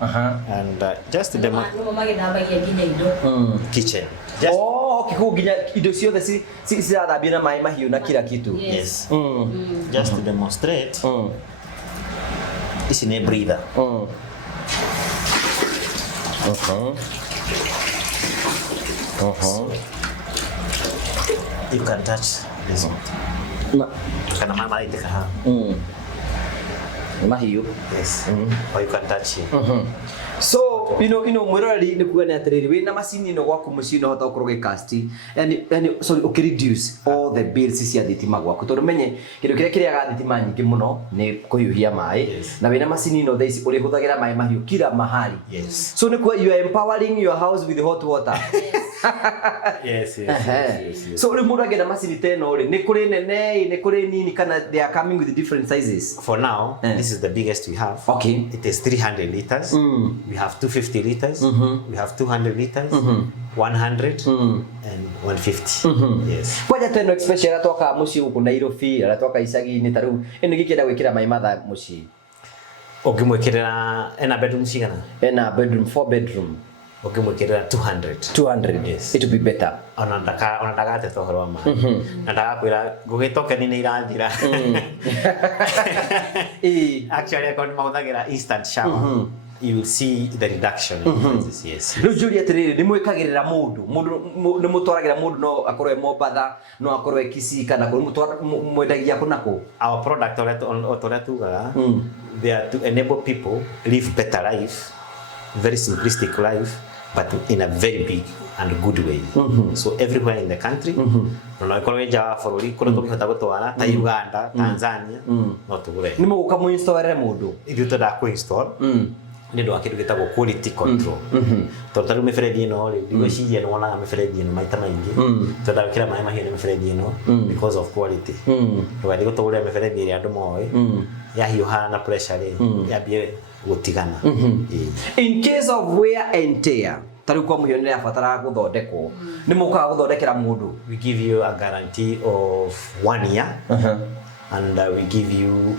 And just the demo magithambagia nginya indo. Kitchen. Kikuginya indo ciothe cirathambio na mai mahiu na kila kitu. Yes. Just to demonstrate. Ici nĩ breather. You can touch this one. Kana mama maraitĩka haha. Mahiu. Yes. Or you can touch it. So mwiroreri ni kuga ni atiriri wina macini no gwaku mucii no hota ukorwo gicasti yani sorry reduce all the bills cia thitima gwaku tondu menye kindu kiria ga thitima nyingi muno ni kuhiuhia mai na wina macini no thaici uri huthagira mai mahiu kila mahali. So ni ku you are empowering your house with hot water. Yes. So uri mundu agenda macini teno uri ni kuri nene ni kuri nini kana they are coming with different sizes. For now this is the biggest we have. Okay. It is 300 liters. We have 250 liters, we have 200 liters, 100 and 150. Yes. Kwaja teno expression atoka muci uku Nairobi, atoka icagi-ini taru ino gikenda gwikira mai matha muci. Ukimwikirira ena bedroom cigana? Ena bedroom 4 bedroom. Ukimwikirira 200. Yes. It will be better. Ona ndaka te tohoro ma. Na ndaka kwira gugitokeni ni irathira. Actually akoni mauthagira instant shower. You will see the reduction in this. Yes. Riu Julia atiriri ni mwikagirira mundu ni mutwaragira mundu no akorwe Mombasa no akorwe Kisii kana mwendagia kunako. Our product otoria tugaga they are to enable people live better life, very simplistic life, but in a very big and good way. So everywhere in the country no ikorwe ja forori kuno tungihota gutwara ta Uganda, Tanzania no tugure ni muguka mu install mundu ithu tonda ku install ni ndo akitu gitagwo quality control. Tondu miferethi ino ri ndigwiciria no wona miferethi ino maita maingi tondu wikira mai mahiu ni miferethi ino because of quality. Ndwathi gutugurira miferethi iri andu moe yahiuha na pressure ri yambie gutigana. In case of wear and tear taru kwa muhionere afatara guthondekwo ni mukaga guthondekera mundu. We give you a guarantee of 1 year and we give you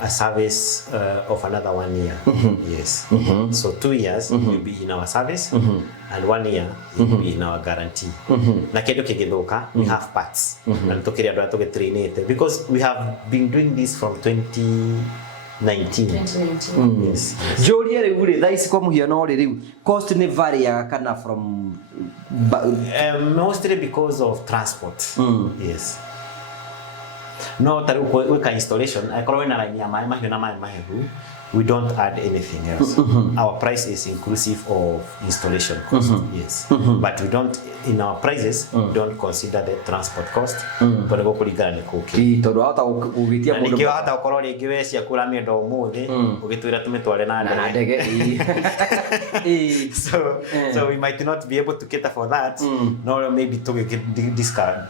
a service of another 1 year. Yes. So 2 years will be in our service, and 1 year will be in our guarantee. Na kendo kigithuka, we have parts. Na tukiria ndo tugetrainete because we have been doing this from 2019. Yes. Joria riu ri thaisi kwa muhiano ri riu cost ni varia kana from mostly because of transport. Yes. No, taru weka installation. I call na line ya mahiu na mahiu. We don't add anything else. Our price is inclusive of installation cost. Yes. But we don't, in our prices, don't consider the transport cost. But go kuligana ni kuki. Tondu hata ugitia mundu. Nikiwa hata ukoro ri ngiwecia kula mendo umuthi, ugitwira tumitware na ndege. So we might not be able to cater for that. Nor maybe to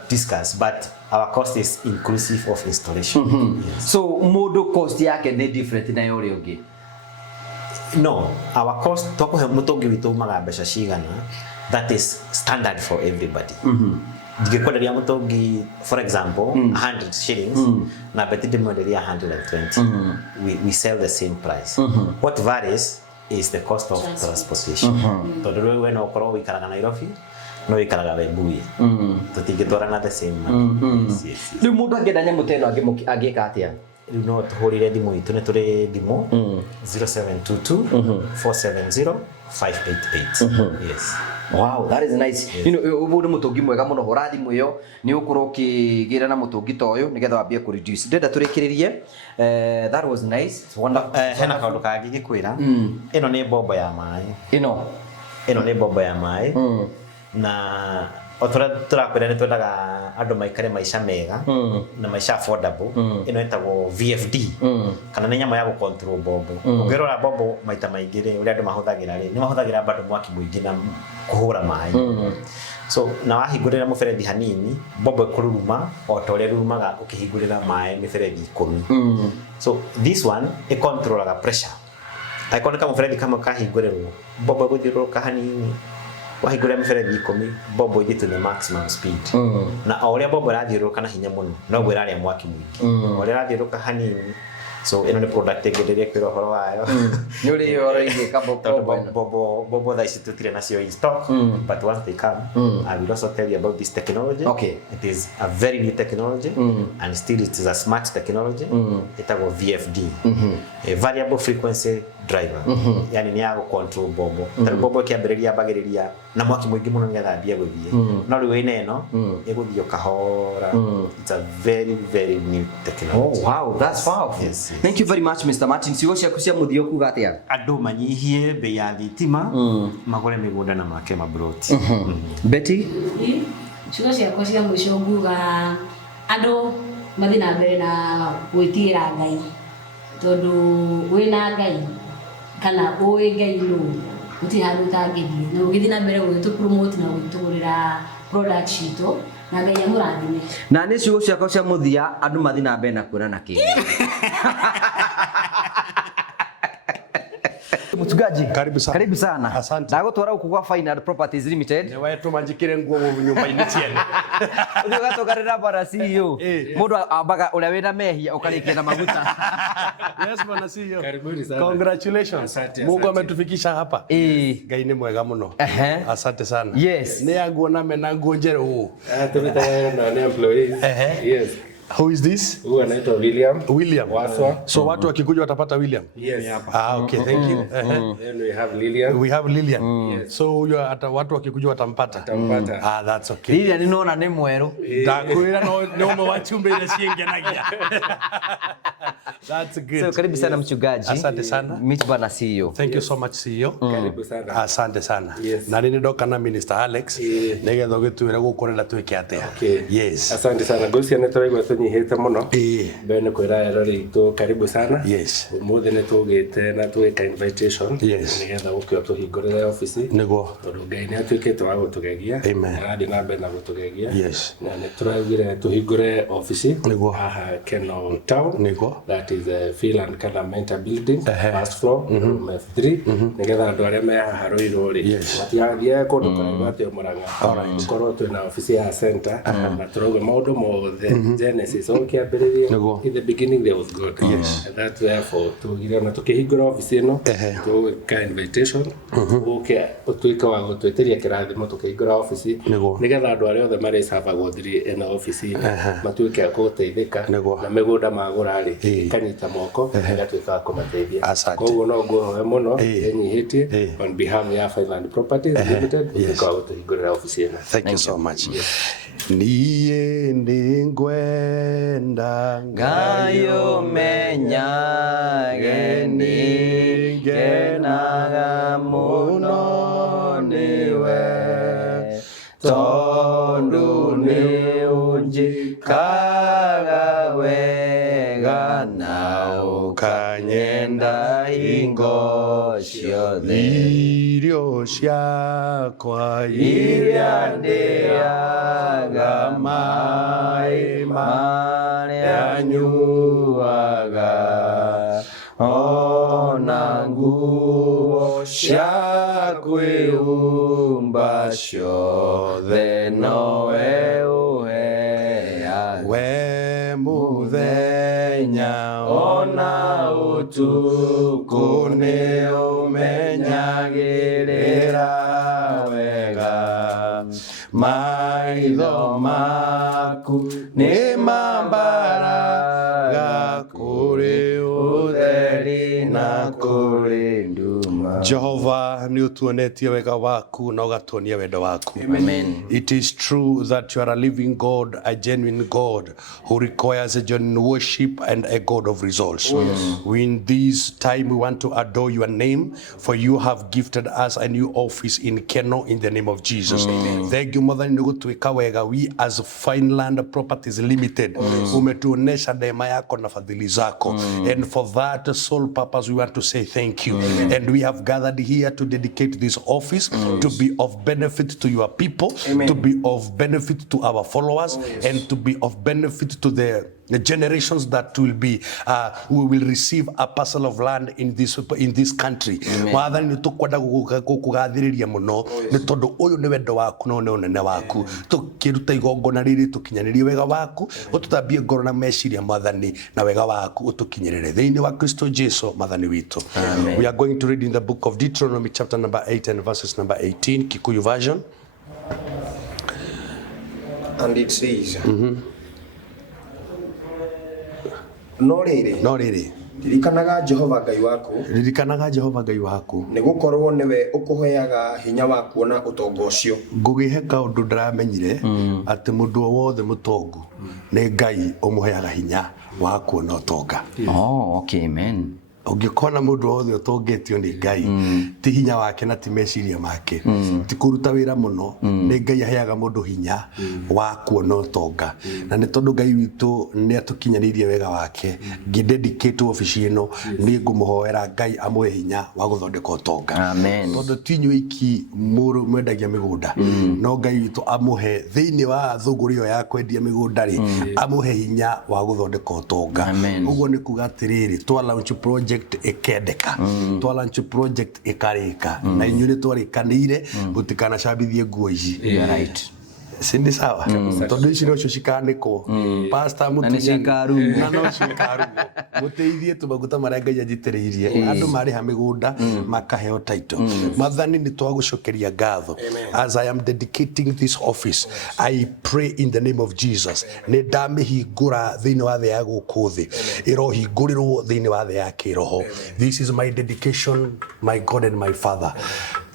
discuss, but our cost is inclusive of installation. Yes. So mundu cost yake ni different na yore ungi. No, our cost tokuhe mutongi witu maga mbeca cigana, that is standard for everybody. Ngikwenderia mutongi, for example, 100 shillings, na betide mwenderia 120. We sell the same price. What varies is the cost of transportation. Tondu we no ukoro wikaraga Nairobi, no wikaraga Webuye. Tutingitwarana the same money. Yes. Riu mundu angenda nyamu teno agika atia? No, tuhurire thimu itu ni turi thimu 0722 470 588. Yes. Wow, that is nice. You know, ubu ni mutungi mwega muno hora thimu iyo ni ukuro kigira na mutungi to uyu nigetha wambie ku reduce. Ndenda turikiririe. That was nice. It's wonderful. Hena kaundu kangi gikwira. Ino ni bombo ya mai. Ino ni bombo ya mai. Na otora turakwira ni twendaga andu maikare maisha mega na maisha affordable. Ino etagwo VFD kana ni nyama ya go control bombo. Ungirora bombo maita maingire uri andu mahuthagira ri ni mahuthagira bado mwaki muingi na kuhura mai. So na wahingurira muferethi hanini bombo ikururuma o tore rumaga ukihingurira mai miferethi 10. So this one it controlaga pressure. Aikoneka muferethi kama kahinguriro bombo guthiruruka hanini wahingurira miferethi 10 bombo ithitu ni maximum speed. Na auria bombo irathiururuka na hinya muno no gwe iraria mwaki muingi. Auria irathiururuka hanini. So ino ni product ngereria kwiro horo wayo. Ni uri horo ingi kabo bombo tha ici tutire nacio in stock, but once they come I will also tell you about this technology. Okay. It is a very new technology and still it is a smart technology. Etagwo VFD. A variable frequency driver. Yani ni ya control bombo. Tari bombo kiambiriria bagiriria na mwaki mwingi muno ngetha ambie guthie. No riu ine no iguthio kahora. It's a very very new technology. Oh wow, that's powerful. Yes. Thank you very much Mr. Martin. Ciugo ciaku cia muthio kuga atia? Andu manyihie bei ya thitima magore migunda na make mabroti. Betty? Ciugo ciakwa cia mwisho nguga andu mathi na mbere na gwitiira Ngai. Tondu wina Ngai kana uwi Ngai no uti handu tangithie no ugithi na mbere gwitu promote na gwitugurira product citu na Ngai amurathime. Na ni ciugo ciakwa cia muthia andu mathi na mbere na kuonana kingi. Mchungaji, karibu sana. Karibu sana. Asante. Ndagutwara huku kwa Fine Art Properties Limited. Ne wetu manjikire nguo mu nyumba-ini ciene. Ndio gatogarira bara CEO. Mundu ambaga uria wina mehia ukarikia na maguta. Yes bwana CEO. Karibuni sana. Congratulations. Asante. Mungu ametufikisha hapa. Ngai ni mwega muno. Asante sana. Yes. Ne yangu na mena nguo njere huu. Tumetaona na ni employees. Yes. Who is this? Huyu anaitwa William. Waswa. So watu wakikuja watapata William? Yes. Okay, thank you. Then we have Lilian. We have Lilian. Yes. So huyo hata watu wakikuja watampata? Watampata. That's okay. Lilian ninaona ni mweru. Ndakwira no wachumbe ile ciengenagia. That's good. So karibu sana mchungaji. Asante sana. Mitch bana CEO. Thank you so much CEO. Karibu sana. Asante sana. Yes. Na nini ndoka na Minister Alex. Negetho gitwira gukorera twike atia. Okay. Yes. Asante sana. Gosi anatoigwa tunyihite muno. Bene kwira erori itu karibu sana. Yes. Umuthi ni tugite na twika invitation. Yes. Negetha gukio tuhingurire office. Nego. Tondu Ngai ni atwikite wa gutugegia. Amen. Aradi na mbere na gutugegia. Yes. Na ni turagire tuhingure office. Nego. Aha Keno Town. Nego. That that is a Finland kana mentor building, first floor, room F3. Nigetha andu aria me haroirwo ri. Matiathie kundu kuraihu atio Murang'a. Tukorwo twina office ya center na turauga maundu mothe Genesis okiambiririe. In the beginning there was God. And that's therefore tugire na tukihingura office ino tuka invitation. Okay, tuika wa gutweteria kirathimo tukihingura office. Nigetha andu aria othe mari savagwo thiri ina office matuike guteithika na migunda magura ri kanyita moko igatuika kumateithia. Koguo no nguhoe muno enyihitie on behalf ya Finland Properties Limited tuika gutuhingurira office ino. Thank you so much. Niye ndingwenda ngayo menyage ningenaga muno niwe tondu ni unjikaga wega na ukanyenda hingo ciothe irio ciakwa iria ndĩaga maĩ marĩa nyuaga ona nguo cia kwĩhumba ciothe nowe ũheaga we muthenya ona ũtukũ nĩ ũmenyagĩrĩra wega maitho maku nĩ mambaraga kũrĩ ũtheri na kũrĩ nduma. Jehova ni utuonetie wega waku na ugatuonia wendo waku. Amen. It is true that you are a living God, a genuine God who requires a genuine worship and a God of results. In this time we want to adore your name, for you have gifted us a new office in Keno in the name of Jesus. Thank you Mother nigutuika wega. We as Finland Properties Limited umetuonesha neema yako na fadhili zako, and for that sole purpose we want to say thank you. And we have gathered here to dedicate this office to be of benefit to your people, to be of benefit to our followers, and to be of benefit to the generations that will be we will receive a parcel of land in this country. Father ni tukwenda kugathiriria muno ni tondu uyu ni wendo waku no ni unene waku tukiruta igongona riri tukinyanirie wega waku ututambie ngoro na meciria Mwathani na wega waku utukinyirire thiini wa Kristo Jesu Mwathani witu. We are going to read in the book of Deuteronomy chapter number 8 and verses number 18, Kikuyu version, and it says no riri ririkanaga Jehova Ngai waku ni gukorwo niwe ukuheaga hinya wa kuona utongo ucio. Ngugihe kaundu ndiramenyire ati mundu wothe mutongu ni Ngai umuheaga hinya wa kuona utonga. Oh, okay, amen. Ungikona mundu wothe utongetio ni Ngai ti hinya wake na ti meciria make ti kuruta wira muno ni Ngai aheaga mundu hinya wa kuona utonga, na ni tondu Ngai witu ni atukinyanirie wega wake ngidedicate office ino ni ngumuhoera Ngai amuhe hinya wa guthondeka utonga. Amen. Tondu tinyu iki muru mwendagia migunda no Ngai witu amuhe thiini wa thuguri yo ya kwendia migunda ri amuhe hinya wa guthondeka utonga. Uguo ni kuga atiriri twa launch project ekendeka twa launch project ekarika na inyure twarikanire gutikana cabithie nguo ici. Right. Sindi sawa tondu ici no cio cikaniko pastor Mutumia na no cikaru muteithie tumaguta maria Ngai anjitiriirie andu mari ha migunda makaheo title. Mathani ni twagucokeria ngatho. As I am dedicating this office, I pray in the name of Jesus ni ndamihingura thiini wa thi ya guku thi irohingurirwo thiini wa thi ya kiroho. This is my dedication, my God and my Father.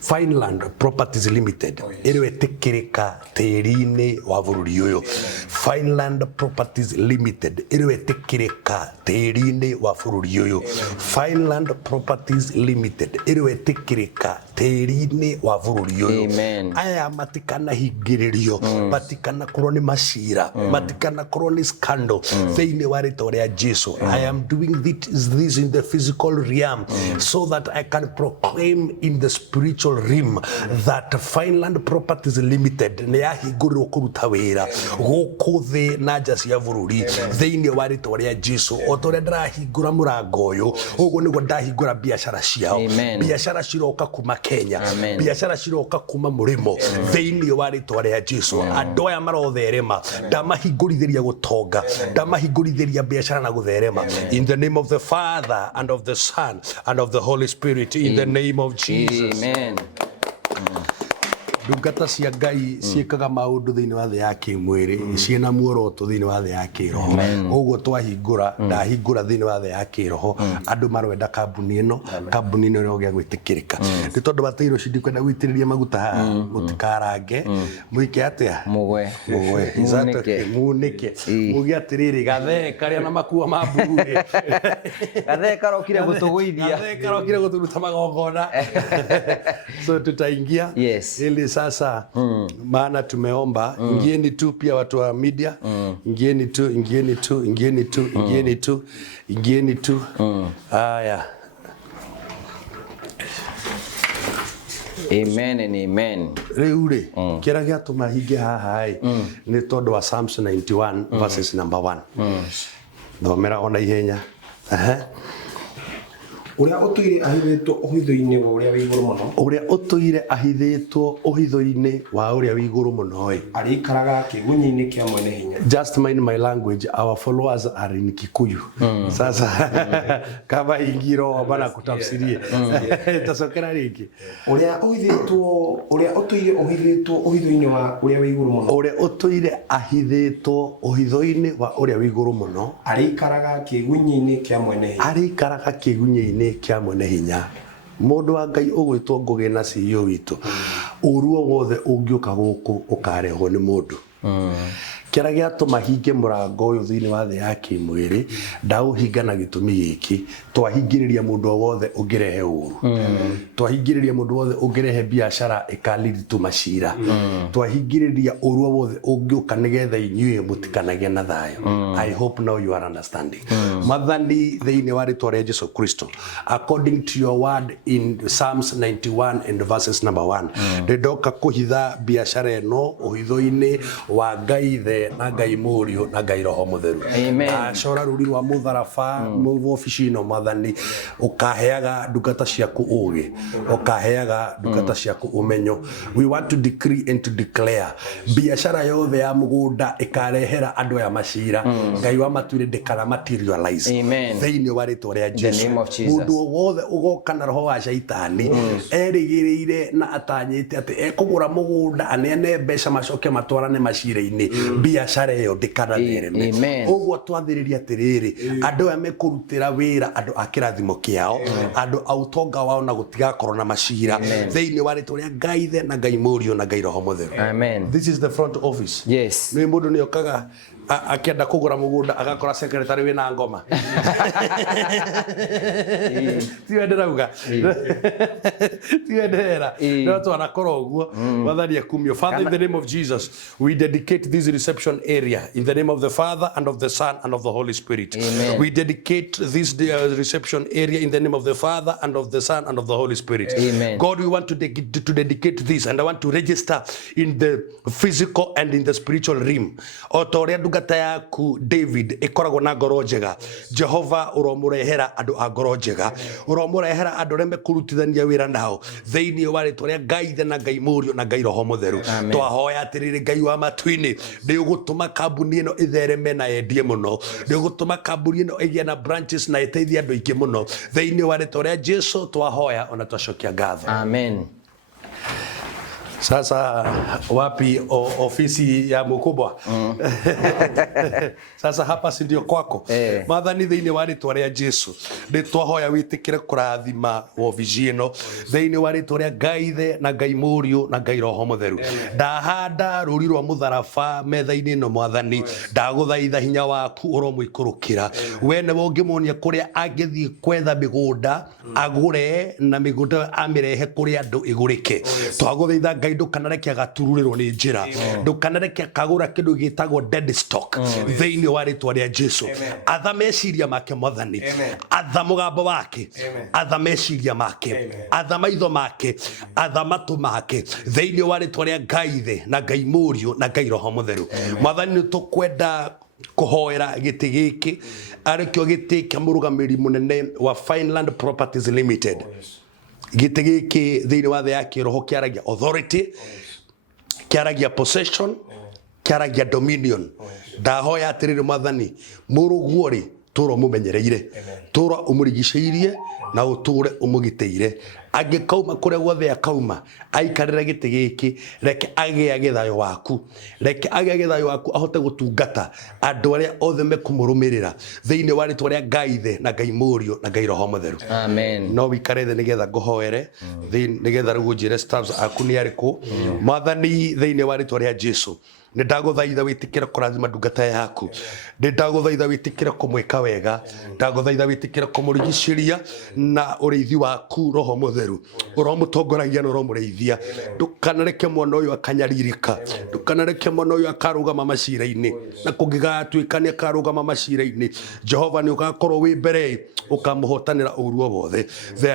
Finland Properties Limited iriwe tikirika tiri-ini wa bururi uyu. Finland Properties Limited iriwe tikirika tiri-ini wa bururi uyu. Finland Properties Limited iriwe tikirika tiri-ini wa bururi uyu. Aya matikana hingiririo matikana korwo ni macira matikana korwo ni scandal thiini wa ritwa ria Jesu. I am doing this in the physical realm so that I can proclaim in the spiritual realm that Finland Properties Limited ni yahingũrirwo kũruta wĩra gũkũ guthi na nja cia bururi thiini wa ritwa ria Jesu otore ndarahingura murango uyu uguo niguo ndahingura biashara ciao biashara ciroka kuma Kenya biashara ciroka kuma murimo thiini wa ritwa ria Jesu andu aya marotherema ndamahingũrithiria gutonga ndamahingũrithiria biashara na gutherema in the name of the Father and of the Son and of the Holy Spirit in the name of Jesus. Amen. Ndungata cia Ngai ciĩkaga maũndũ thĩinĩ wa thĩ ya kĩmwĩrĩ ciĩna muoroto thĩinĩ wa thĩ ya kĩroho ũguo twahingũra ndahingũra thĩinĩ wa thĩ ya kĩroho andũ marwenda kambuni ĩno ĩrogĩa gwĩtĩkĩrĩka nĩ tondũ batairwo cindikwenda gwĩitĩrĩria maguta haha mũtikarange mũike atĩa mũgwe munĩke muge atĩrĩrĩ gathe karĩa na makua ma mbugurĩ gathe karokire gũtũruta magongona so tutaingia ili sasa maana tumeomba ingieni tu pia watu wa media ingieni tu haya amen and amen reure kira giatuma hinge haha ni tondu wa Psalms 91 verses number 1 thomera ona ihenya uria utuire ahithĩtwo ũhitho-inĩ wa ũrĩa wĩ igũrũ mũno uria utuire ahithĩtwo ũhitho-inĩ wa ũrĩa wĩ igũrũ mũno arĩikaraga kĩgunyĩ-inĩ kĩa mwene hinya. Just mind my language, our followers are in Kikuyu. Sasa kama ingiro bana kutafsirie tasokera riki uria utuire ũhithĩtwo ũhitho-inĩ wa ũrĩa wĩ igũrũ mũno uria utuire ahithĩtwo ũhitho-inĩ wa ũrĩa wĩ igũrũ mũno arĩikaraga kĩgunyĩ-inĩ kĩa mwene hinya kia mwene hinya mundu wa Ngai ugwitwo Ngugi na CEO witu uruo wothe ungiuka guku ukarehwo ni mundu kira giatuma hinge murango uyu thiini wa thĩ ya kĩmwĩrĩ ndauhinga na gĩtũmi gĩkĩ twahingĩrĩria mundu wothe ungirehe uru twahingĩrĩria mundu wothe ungirehe biashara ikaliritu macira twahingĩrĩria uruo wothe ungiuka nigetha inyuĩ mutikanagie na thayo. I hope now you are understanding. Mathani thiini wa ritwa ria Jesu Kristo according to your word in Psalms 91 and verses number 1 ndoka kuhitha biashara eno uhitho-ini wa Ngai the na Ngai Mũriũ na Ngai Roho Mũtheru. Acora ruri rwa mũtharaba mũobici ino Mwathani ukaheaga ndungata ciaku ũũgĩ ukaheaga ndungata ciaku ũmenyo. We want to decree and to declare biashara yothe ya mũgũnda ikarehera andũ aya macira Ngai wa matuire ndikana materialize thĩinĩ wa rĩtwa rĩa Jesu. Mũndũ wothe ũgoka na roho wa shaitani erĩgĩrĩire na atanyĩte atĩ ekũgũra mũgũnda aneane mbeca macoke matwarane macira-inĩ biashara yo ndikana thereme ũguo twathĩrĩria atĩrĩrĩ andũ aya mekurutĩra wĩra andũ a kĩrathimo kĩao andũ a ũtonga wao na gũtigakorwo na macira thĩinĩ wa rĩtwa rĩa Ngai the na Ngai Mũriũ na Ngai Roho Mũtheru. This is the front office. Yes. Nĩ mũndũ nĩ okaga akienda kugura mugunda agakora secretary wina ngoma tiwendera no twanakora uguo wathania kumio. Father, in the name of Jesus, we dedicate this reception area in the name of the Father and of the Son and of the Holy Spirit. Amen. We dedicate this reception area in the name of the Father and of the Son and of the Holy Spirit. Amen. God, we want to dedicate this, and I want to register in the physical and in the spiritual realm. Ndungata yaku David ikoragwo na ngoro njega. Jehova uromurehera andu a ngoro njega, uromurehera andu reme kurutithania wira nao thiini wa ritwa ria Ngai the na Ngai Mũriũ na Ngai Roho Mũtheru. Twahoya atiriri Ngai wa matu-ini ndi ugutuma kambuni ino ithereme na endie muno, ndi ugutuma kambuni ino igie na branches na iteithie andu aingi muno thiini wa ritwa ria Jesu twahoya ona twacokia ngatho. Amen. Sasa wapi ofisi ya mkubwa? Sasa hapa si ndio kwako. Mathani thiini wa ritwa ria Jesu ndi twahoya witikire kurathima ofisi ino thiini wa ritwa ria Ngai the na Ngai Mũriũ na Ngai Roho Mũtheru. Ndahanda ruri rwa mũtharaba metha-inĩ ino Mwathani, ndaguthaitha hinya waku uromũikurukira we nĩ ũngĩmuonia kuria angĩthii kwetha mĩgũnda agure na mĩgũnda amirehe kuria andu igurike. Twaguthaitha Ngai Ngai ndukanareke gatururirwo ni njira ndukanareke kagura kindu gitagwo dead stock thiini wa ritwa ria Jesu atha meciria make Mwathani atha mugambo wake atha meciria make atha maitho make atha matu make thiini wa ritwa ria Ngai the na Ngai Mũriũ na Ngai Roho Mũtheru Mwathani tukwenda kuhoera giti giki arikyo giti kia murugamiri munene wa Fineland Properties Limited giti giki thiini wa the yake roho kiaragia authority kiaragia possession kiaragia dominion ndahoya atiriri Mwathani muruguori turo mumenyereire turo umurigiceirie na uture umugiteire angikauma kuria guothe akauma aikarira giti giki reke age thayo waku reke age thayo waku ahote gutungata andu aria othe mekumurumirira thiini wa ritwa ria Ngai the na Ngai Mũriũ na Ngai Roho Mũtheru amen no wikare the nigetha nguhoere nigetha rugunjire staffs aku ni ariku Mwathani thiini wa ritwa ria Jesu ndaguthaitha witikira kurathima ndungata yaku ndaguthaitha witikira kumwika wega ndaguthaitha witikira kumurigiceria na uriithi waku Roho Mũtheru uromutongoragia na uromurithia ndukanareke mwana uyu akanyaririka ndukanareke mwana uyu akarugama macira-ini na kungigatuikania akarugama macira-ini Jehova ni ugakorwo wi mbere ukamuhotanira uruo bothe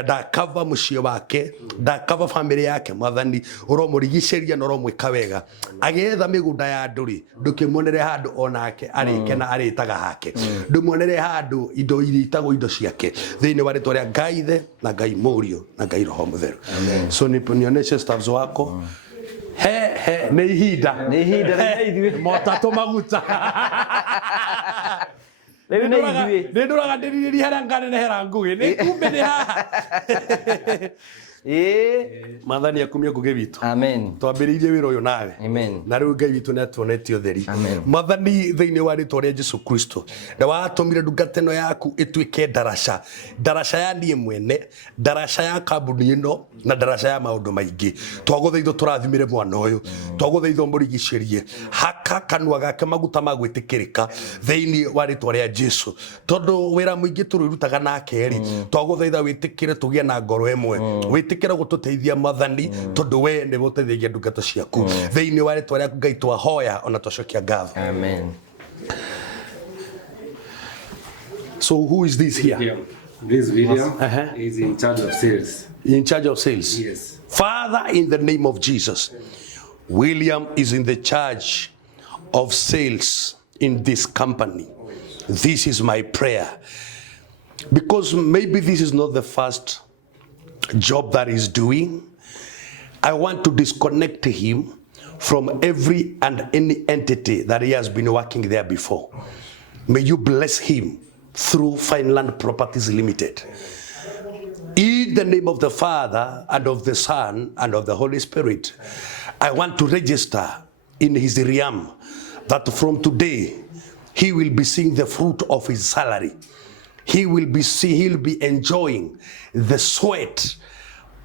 ndakava mucie wake ndakava family yake Mwathani uromurigiceria na uromwika wega agetha migunda ya nduri ndukimonere handu onake arike na aritaga hake ndumuonere handu indo iritago indo ciake thiini wa ritwa ria Ngai the na Ngai Mũriũ na Ngai Roho Mũtheru so niponionyeshe staffs wako he ni ihinda na ithuĩ motatu maguta Rĩu nĩ ithuĩ nduraga ndiriririe haria nganenehera ngugi ni kumbe ni haha Mwathani akumie ngugi witu amen twambiriirie wira uyu nawe amen na riu Ngai witu natuonetie utheri Mwathani thiini wa ritwa ria Jesu Kristo na watumire ndungata ino yaku ituike darasha ya nie mwene darasha ya kambuni ino na darasha ya maundu maingi twaguthaitho turathimire mwana uyu twaguthaitho murigicerie haka kanua gake maguta magwitikirika thiini wa ritwa ria Jesu tondu wira muingi tururutaga nake ri twaguthaitha witikire tugie na ngoro imwe witikira gututeithia Mwathani tondu we ni guteithia ndungata ciaku thiini wa ritwa riaku Ngai twahoya ona twacokia ngatho amen so who is this here This William is in charge of sales. In charge of sales? Yes. Father, in the name of Jesus, William is in the charge of sales in this company. This is my prayer. Because maybe this is not the first job that he's doing. I want to disconnect him from every and any entity that he has been working there before. May you bless him through Fineland Properties Limited. In the name of the Father and of the Son and of the Holy Spirit, I want to register in his realm that from today he will be seeing the fruit of his salary. He'll be enjoying the sweat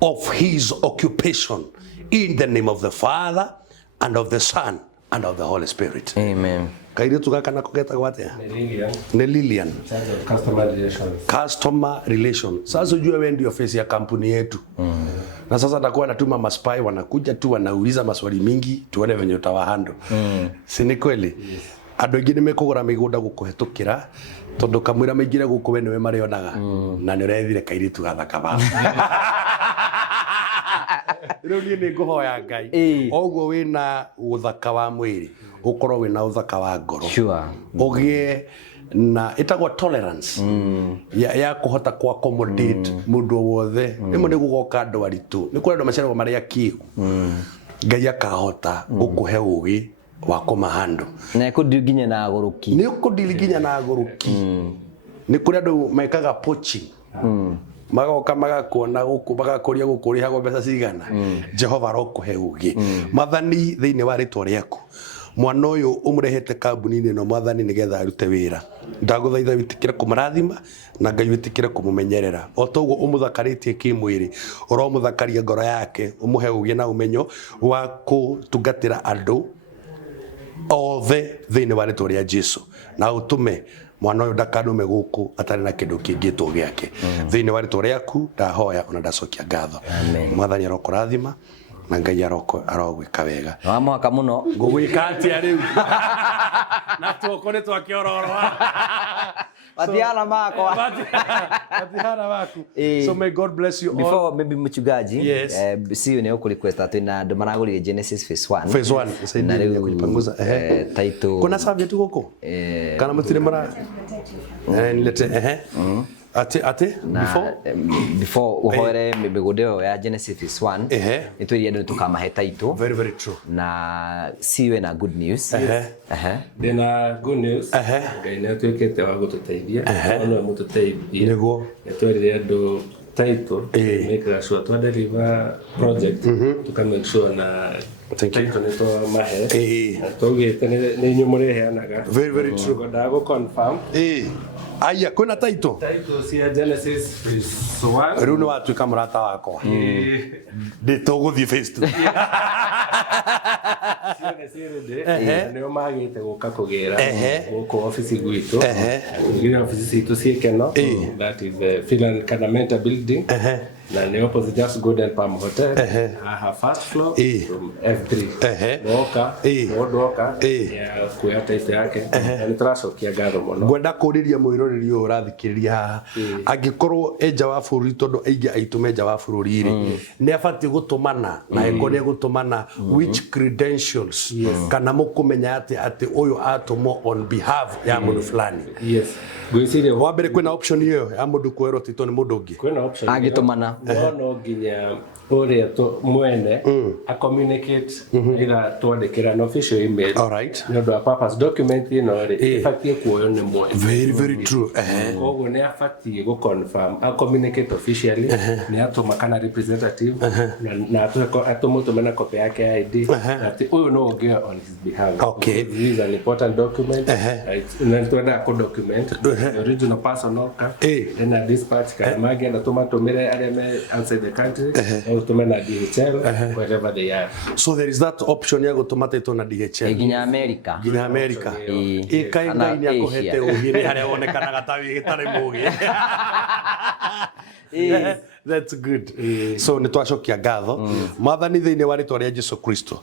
of his occupation in the name of the Father and of the Son and of the Holy Spirit. Amen. Kairitu gaka nako getagwo atia? Ni Lilian. Customer relations. Customer relations. Sasa ujue wewe ndio face ya kampuni yetu. Na sasa takuwa natuma maspai wanakuja tu wanauliza maswali mingi tuone venye utawahandle. Si ni kweli? Yes. Andu aingi nimekugura migunda gukuhetukira tondu kamwira maingire guku we niwe marionaga na ni urethire kairitu gathaka ba. Riu ni nguhoya Ngai oguo wina uthaka wa mwiri ukorwo wina uthaka wa ngoro ugie na itagwa tolerance ya kuhota ku accommodate mundu wothe imwe ni gugoka andu aritu ni kuri andu maceragwo maria kihu Ngai akahota gukuhe ugi wa kumahandle na kudiginya na aguruki ni kudiginya na aguruki ni kuri andu mekaga poaching magoka magakuona guku bagakuria gukurihago mbeca cigana Jehova rokuhe ugi Mwathani thiini wa ritwa riaku mwana uyu umurehete kambuni-ini no Mwathani nigetha arute wira ndaguthaitha witikire kumarathima na Ngai witikire kumumenyerera o toguo umuthakaritie kimwiri uromuthakaria ngoro yake umuhe ugi na umenyo wa kutungatira andu othe thiini wa ritwa ria Jesu na utume mwana uyu ndakanume guku atari na kindu kingitwo giake thiini wa ritwa riaku ndahoya ona ndacokia ngatho Mwathani arokurathima na Ngai arogwika wega wa mwaka muno ngugwika atia riu na tuokore twakiororwa Matiana makwa. Matiana waku. So may God bless you all. Before maybe mchungaji, yes. See ni ukurequest atu na ndo maragurire Genesis phase 1. Phase 1. Na rĩu kulipanguza. Title. Kuna savia tu guku? Kana mutire mara. Nilete ate before uhoere migudeo ya Genesis phase 1. Nitwirie ndo tukamahe title. Very very true. Na siwe na good news. Dena good news. Ngai nä atuä wa gå tå teithia no må tå teithie niguo nä andå title make sure to deliver project to come and show na title nä to mahe tågä te nä inyuä må rä heanaga very very true ngodaga gå confirm aya kwina title cia Genesis phase 1 rĩu nĩ watuĩka mũrata wakwa ndĩ tũgũthiĩ phase 2 nĩo magĩte gũka kũgĩra gũkũ ofici gwitũ gĩra ofici citũ ciĩkeno that is the Finland Canamenta building na nĩ opposite just Golden Palm Hotel haha first floor from F3 woka wodoka ya kuya title yake na nĩ tũracokia ngatho mũno ngwenda kũrĩria mwĩroreri ũyũ ũrathikĩrĩria haha angĩkorwo enja wa bũrũri tondũ aingĩ aitũ menja wa bũrũri-rĩ nĩ abatiĩ gũtũmana na eko nĩ gũtũmana which credentials kana mũkũmenya atĩ ũyũ atũmwo on behalf ya mũndũ fulani gwĩciria wa mbere kwĩna option ĩyo ya mũndũ kuoerwo titũ nĩ mũndũ ũngĩ kwĩna option agĩtũmana no nginya ũrĩa mwene a communicate ila twandĩkĩra an official email alright nĩ ũndũ wa purpose document ĩno rĩ ĩbatiĩ kuoywo nĩ mwene very very true koguo nĩ abatiĩ gũ confirm a communicate officially nĩ atũma kana representative na atũmũtũme na copy yake ya ID atĩ ũyũ no ũngĩ on his behalf okay this is an important document na twenda kũ document the original personal card then a dispatch kana magenda tũmatũmĩre arĩa me outside the country na DHL wherever they are so there is that option ya gũtũma title na DHL nginya America ĩkai Ngai nĩ akũhete ũgĩ nĩ harĩa wonekanaga ta wĩ gĩtarĩ mũgĩ that's good so nĩ twacokia ngatho mwathani thĩinĩ wa rĩtwa rĩa Jesũ Kristo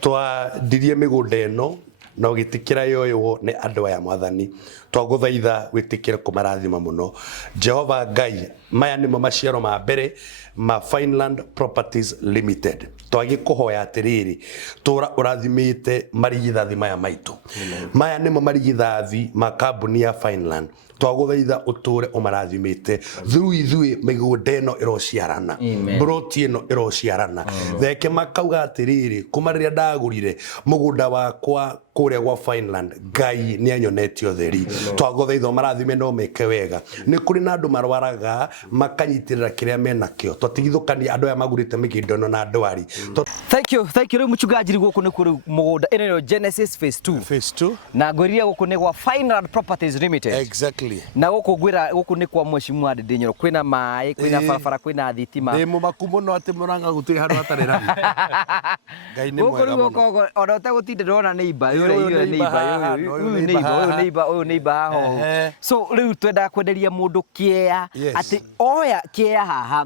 twandirie mĩgũnda ĩno na ũgĩtĩkĩra yoywo nĩ andũ aya mwathani twagũthaitha wĩtĩkĩre kũmarathima mũno Jehova Ngai maya nĩmo maciaro ma mbere ma Finland Properties Limited twagĩkũhoya atĩrĩrĩ tũra ũrathimĩte marigithathi maya maitũ maya nĩmo marigithathi ma kambuni ya Finland twagũthaitha ũtũre ũmarathimĩte through ithuĩ mĩgũnda ĩno ĩrociarana broti ĩno ĩrociarana theke makauga atĩrĩrĩ kuma rĩrĩa ndagũrire mũgũnda wakwa kũrĩa gwa Finland Ngai nĩ anyonetio theri twagũthaitha marathime no meke wega nĩ kũrĩ na andũ marwaraga makanyitĩrĩra kĩrĩa menakĩo twatigithũkania andũ aya magũrĩte mĩgũnda ĩno na ndwari thank you rĩu mũchungaji gũkũ nĩ kũrĩ mũgũnda ĩno Genesis phase 2 na ngwĩrire gũkũ nĩ gwa Finland Properties Limited exactly na gũkũ nĩ kwa mheshimiwa Ndĩnyoro kwĩna maĩ kwĩna barabara kwĩna thitima ndĩ mũmaku mũno atĩ Mũrang'a gũtirĩ handũ hatarĩ rami Ngai nĩ mwega mũno ona ũtegũtinda ndona neighbor ũyũ neighbor haho so rĩu twendaga kwenderia mũndũ kĩea atĩ oya kĩea haha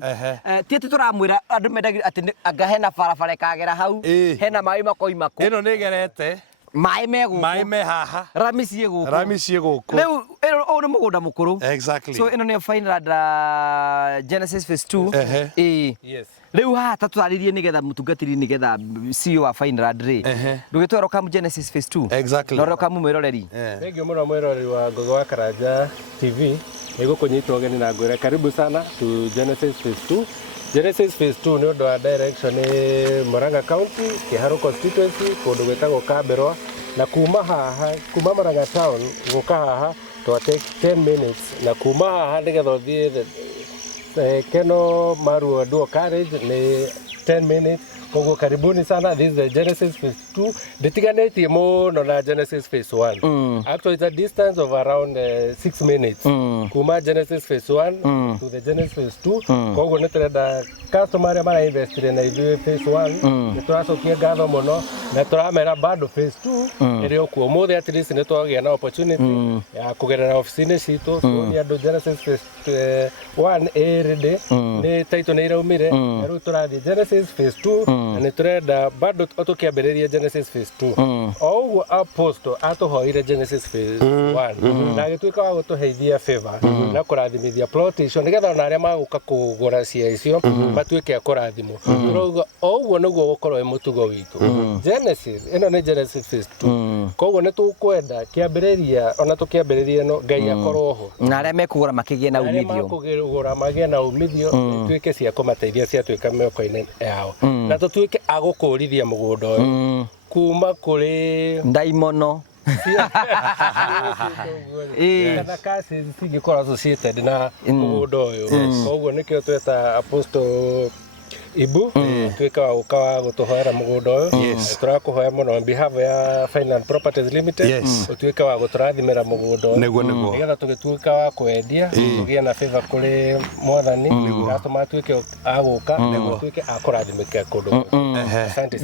ti atĩ tũramwĩra andũ mendagia atĩ anga hena barabara ĩkagera hau hena maĩ makoima kũ ĩno nĩ ĩgerete maĩ me haha rami ciĩ gũkũ rĩu ũyũ nĩ mũgũnda mũkũrũ so ĩno nĩyo Finland Genesis phase 2 rĩu haha ta twarĩrie nĩgetha mũtungatĩri nĩgetha CEO wa Finland rĩ ndũgĩtwara kamu Genesis phase 2 na ũroka mwĩroreri thengiũ mũno mwĩroreri wa Ngũgĩ wa Karanja TV nĩgũkũnyita ũgeni na ngwĩra karibu sana to Genesis phase 2 Genesis phase 2 nĩ ũndũ wa direction Murang'a County Kĩharũ constituency kũndũ gwĩtagwo Kamberwa na kuma haha kuma Murang'a town gũka haha twa take 10 minutes na kuma haha nĩgetha ũthiĩ Keno Maruo Duo Carriage ni 10 minutes koguo karibuni sana this is the Genesis phase 2 nditiganĩtie mũno na Genesis phase 1 actually it's a distance of around 6 minutes kuma Genesis phase 1 to the Genesis phase 2 koguo nĩ tũrenda customer arĩa mara invest na ithuĩ phase 1 nĩ tũracokia ngatho mũno na tũramera bado phase 2 ĩrĩ okuo mũthĩ at least nĩ twagĩa na opportunity ya kũgerera ofici-inĩ citũ nĩ andũ Genesis phase 1 ready nĩ title nĩ iraumire rĩu tũrathiĩ Genesis phase 2 na nä tå renda bado tå kä ambä Genesis phase 2 o å guo apostle atåhoire Genesis phase 1 na agä tuä ka wa gå tå heithia favor na kå rathimithia plot icio nä getha ona arä a magå ka kå gå ra cia icio matuä ke a kå rathimwo tå rauga o å guo nä guo gå korwo wä må tugo witå Genesis ä no nä Genesis phase 2 koguo nä tå kwenda kä ambä rä ria ona tå kä ambä rä ria no Ngai akorwo ho na arä a mekå gå ra makä gä na umithio gå ra magä na umithio tuä ke cia kå mateithia ciatuä ka mä yao na tå tuä ke agå kå rithia må gå nda å yå kuma kå rä ndaimono cingä korwo associated na må gå nda å yå koguo nä kä o tweta apostle Ibu tuä ka wa gå ka wa gå tå hoera må gå nda å yå tå rakå hoya må no on behalf ya Finance Properties Limited å tuä ka wa gå tå rathimä ra må gå nda å yå nä getha tå gä tuä ka wa kwendia tå gä na favor kå rä mwathani customer tuä ke agå ka nä guo tuä ke akå rathimä ka kå ndå.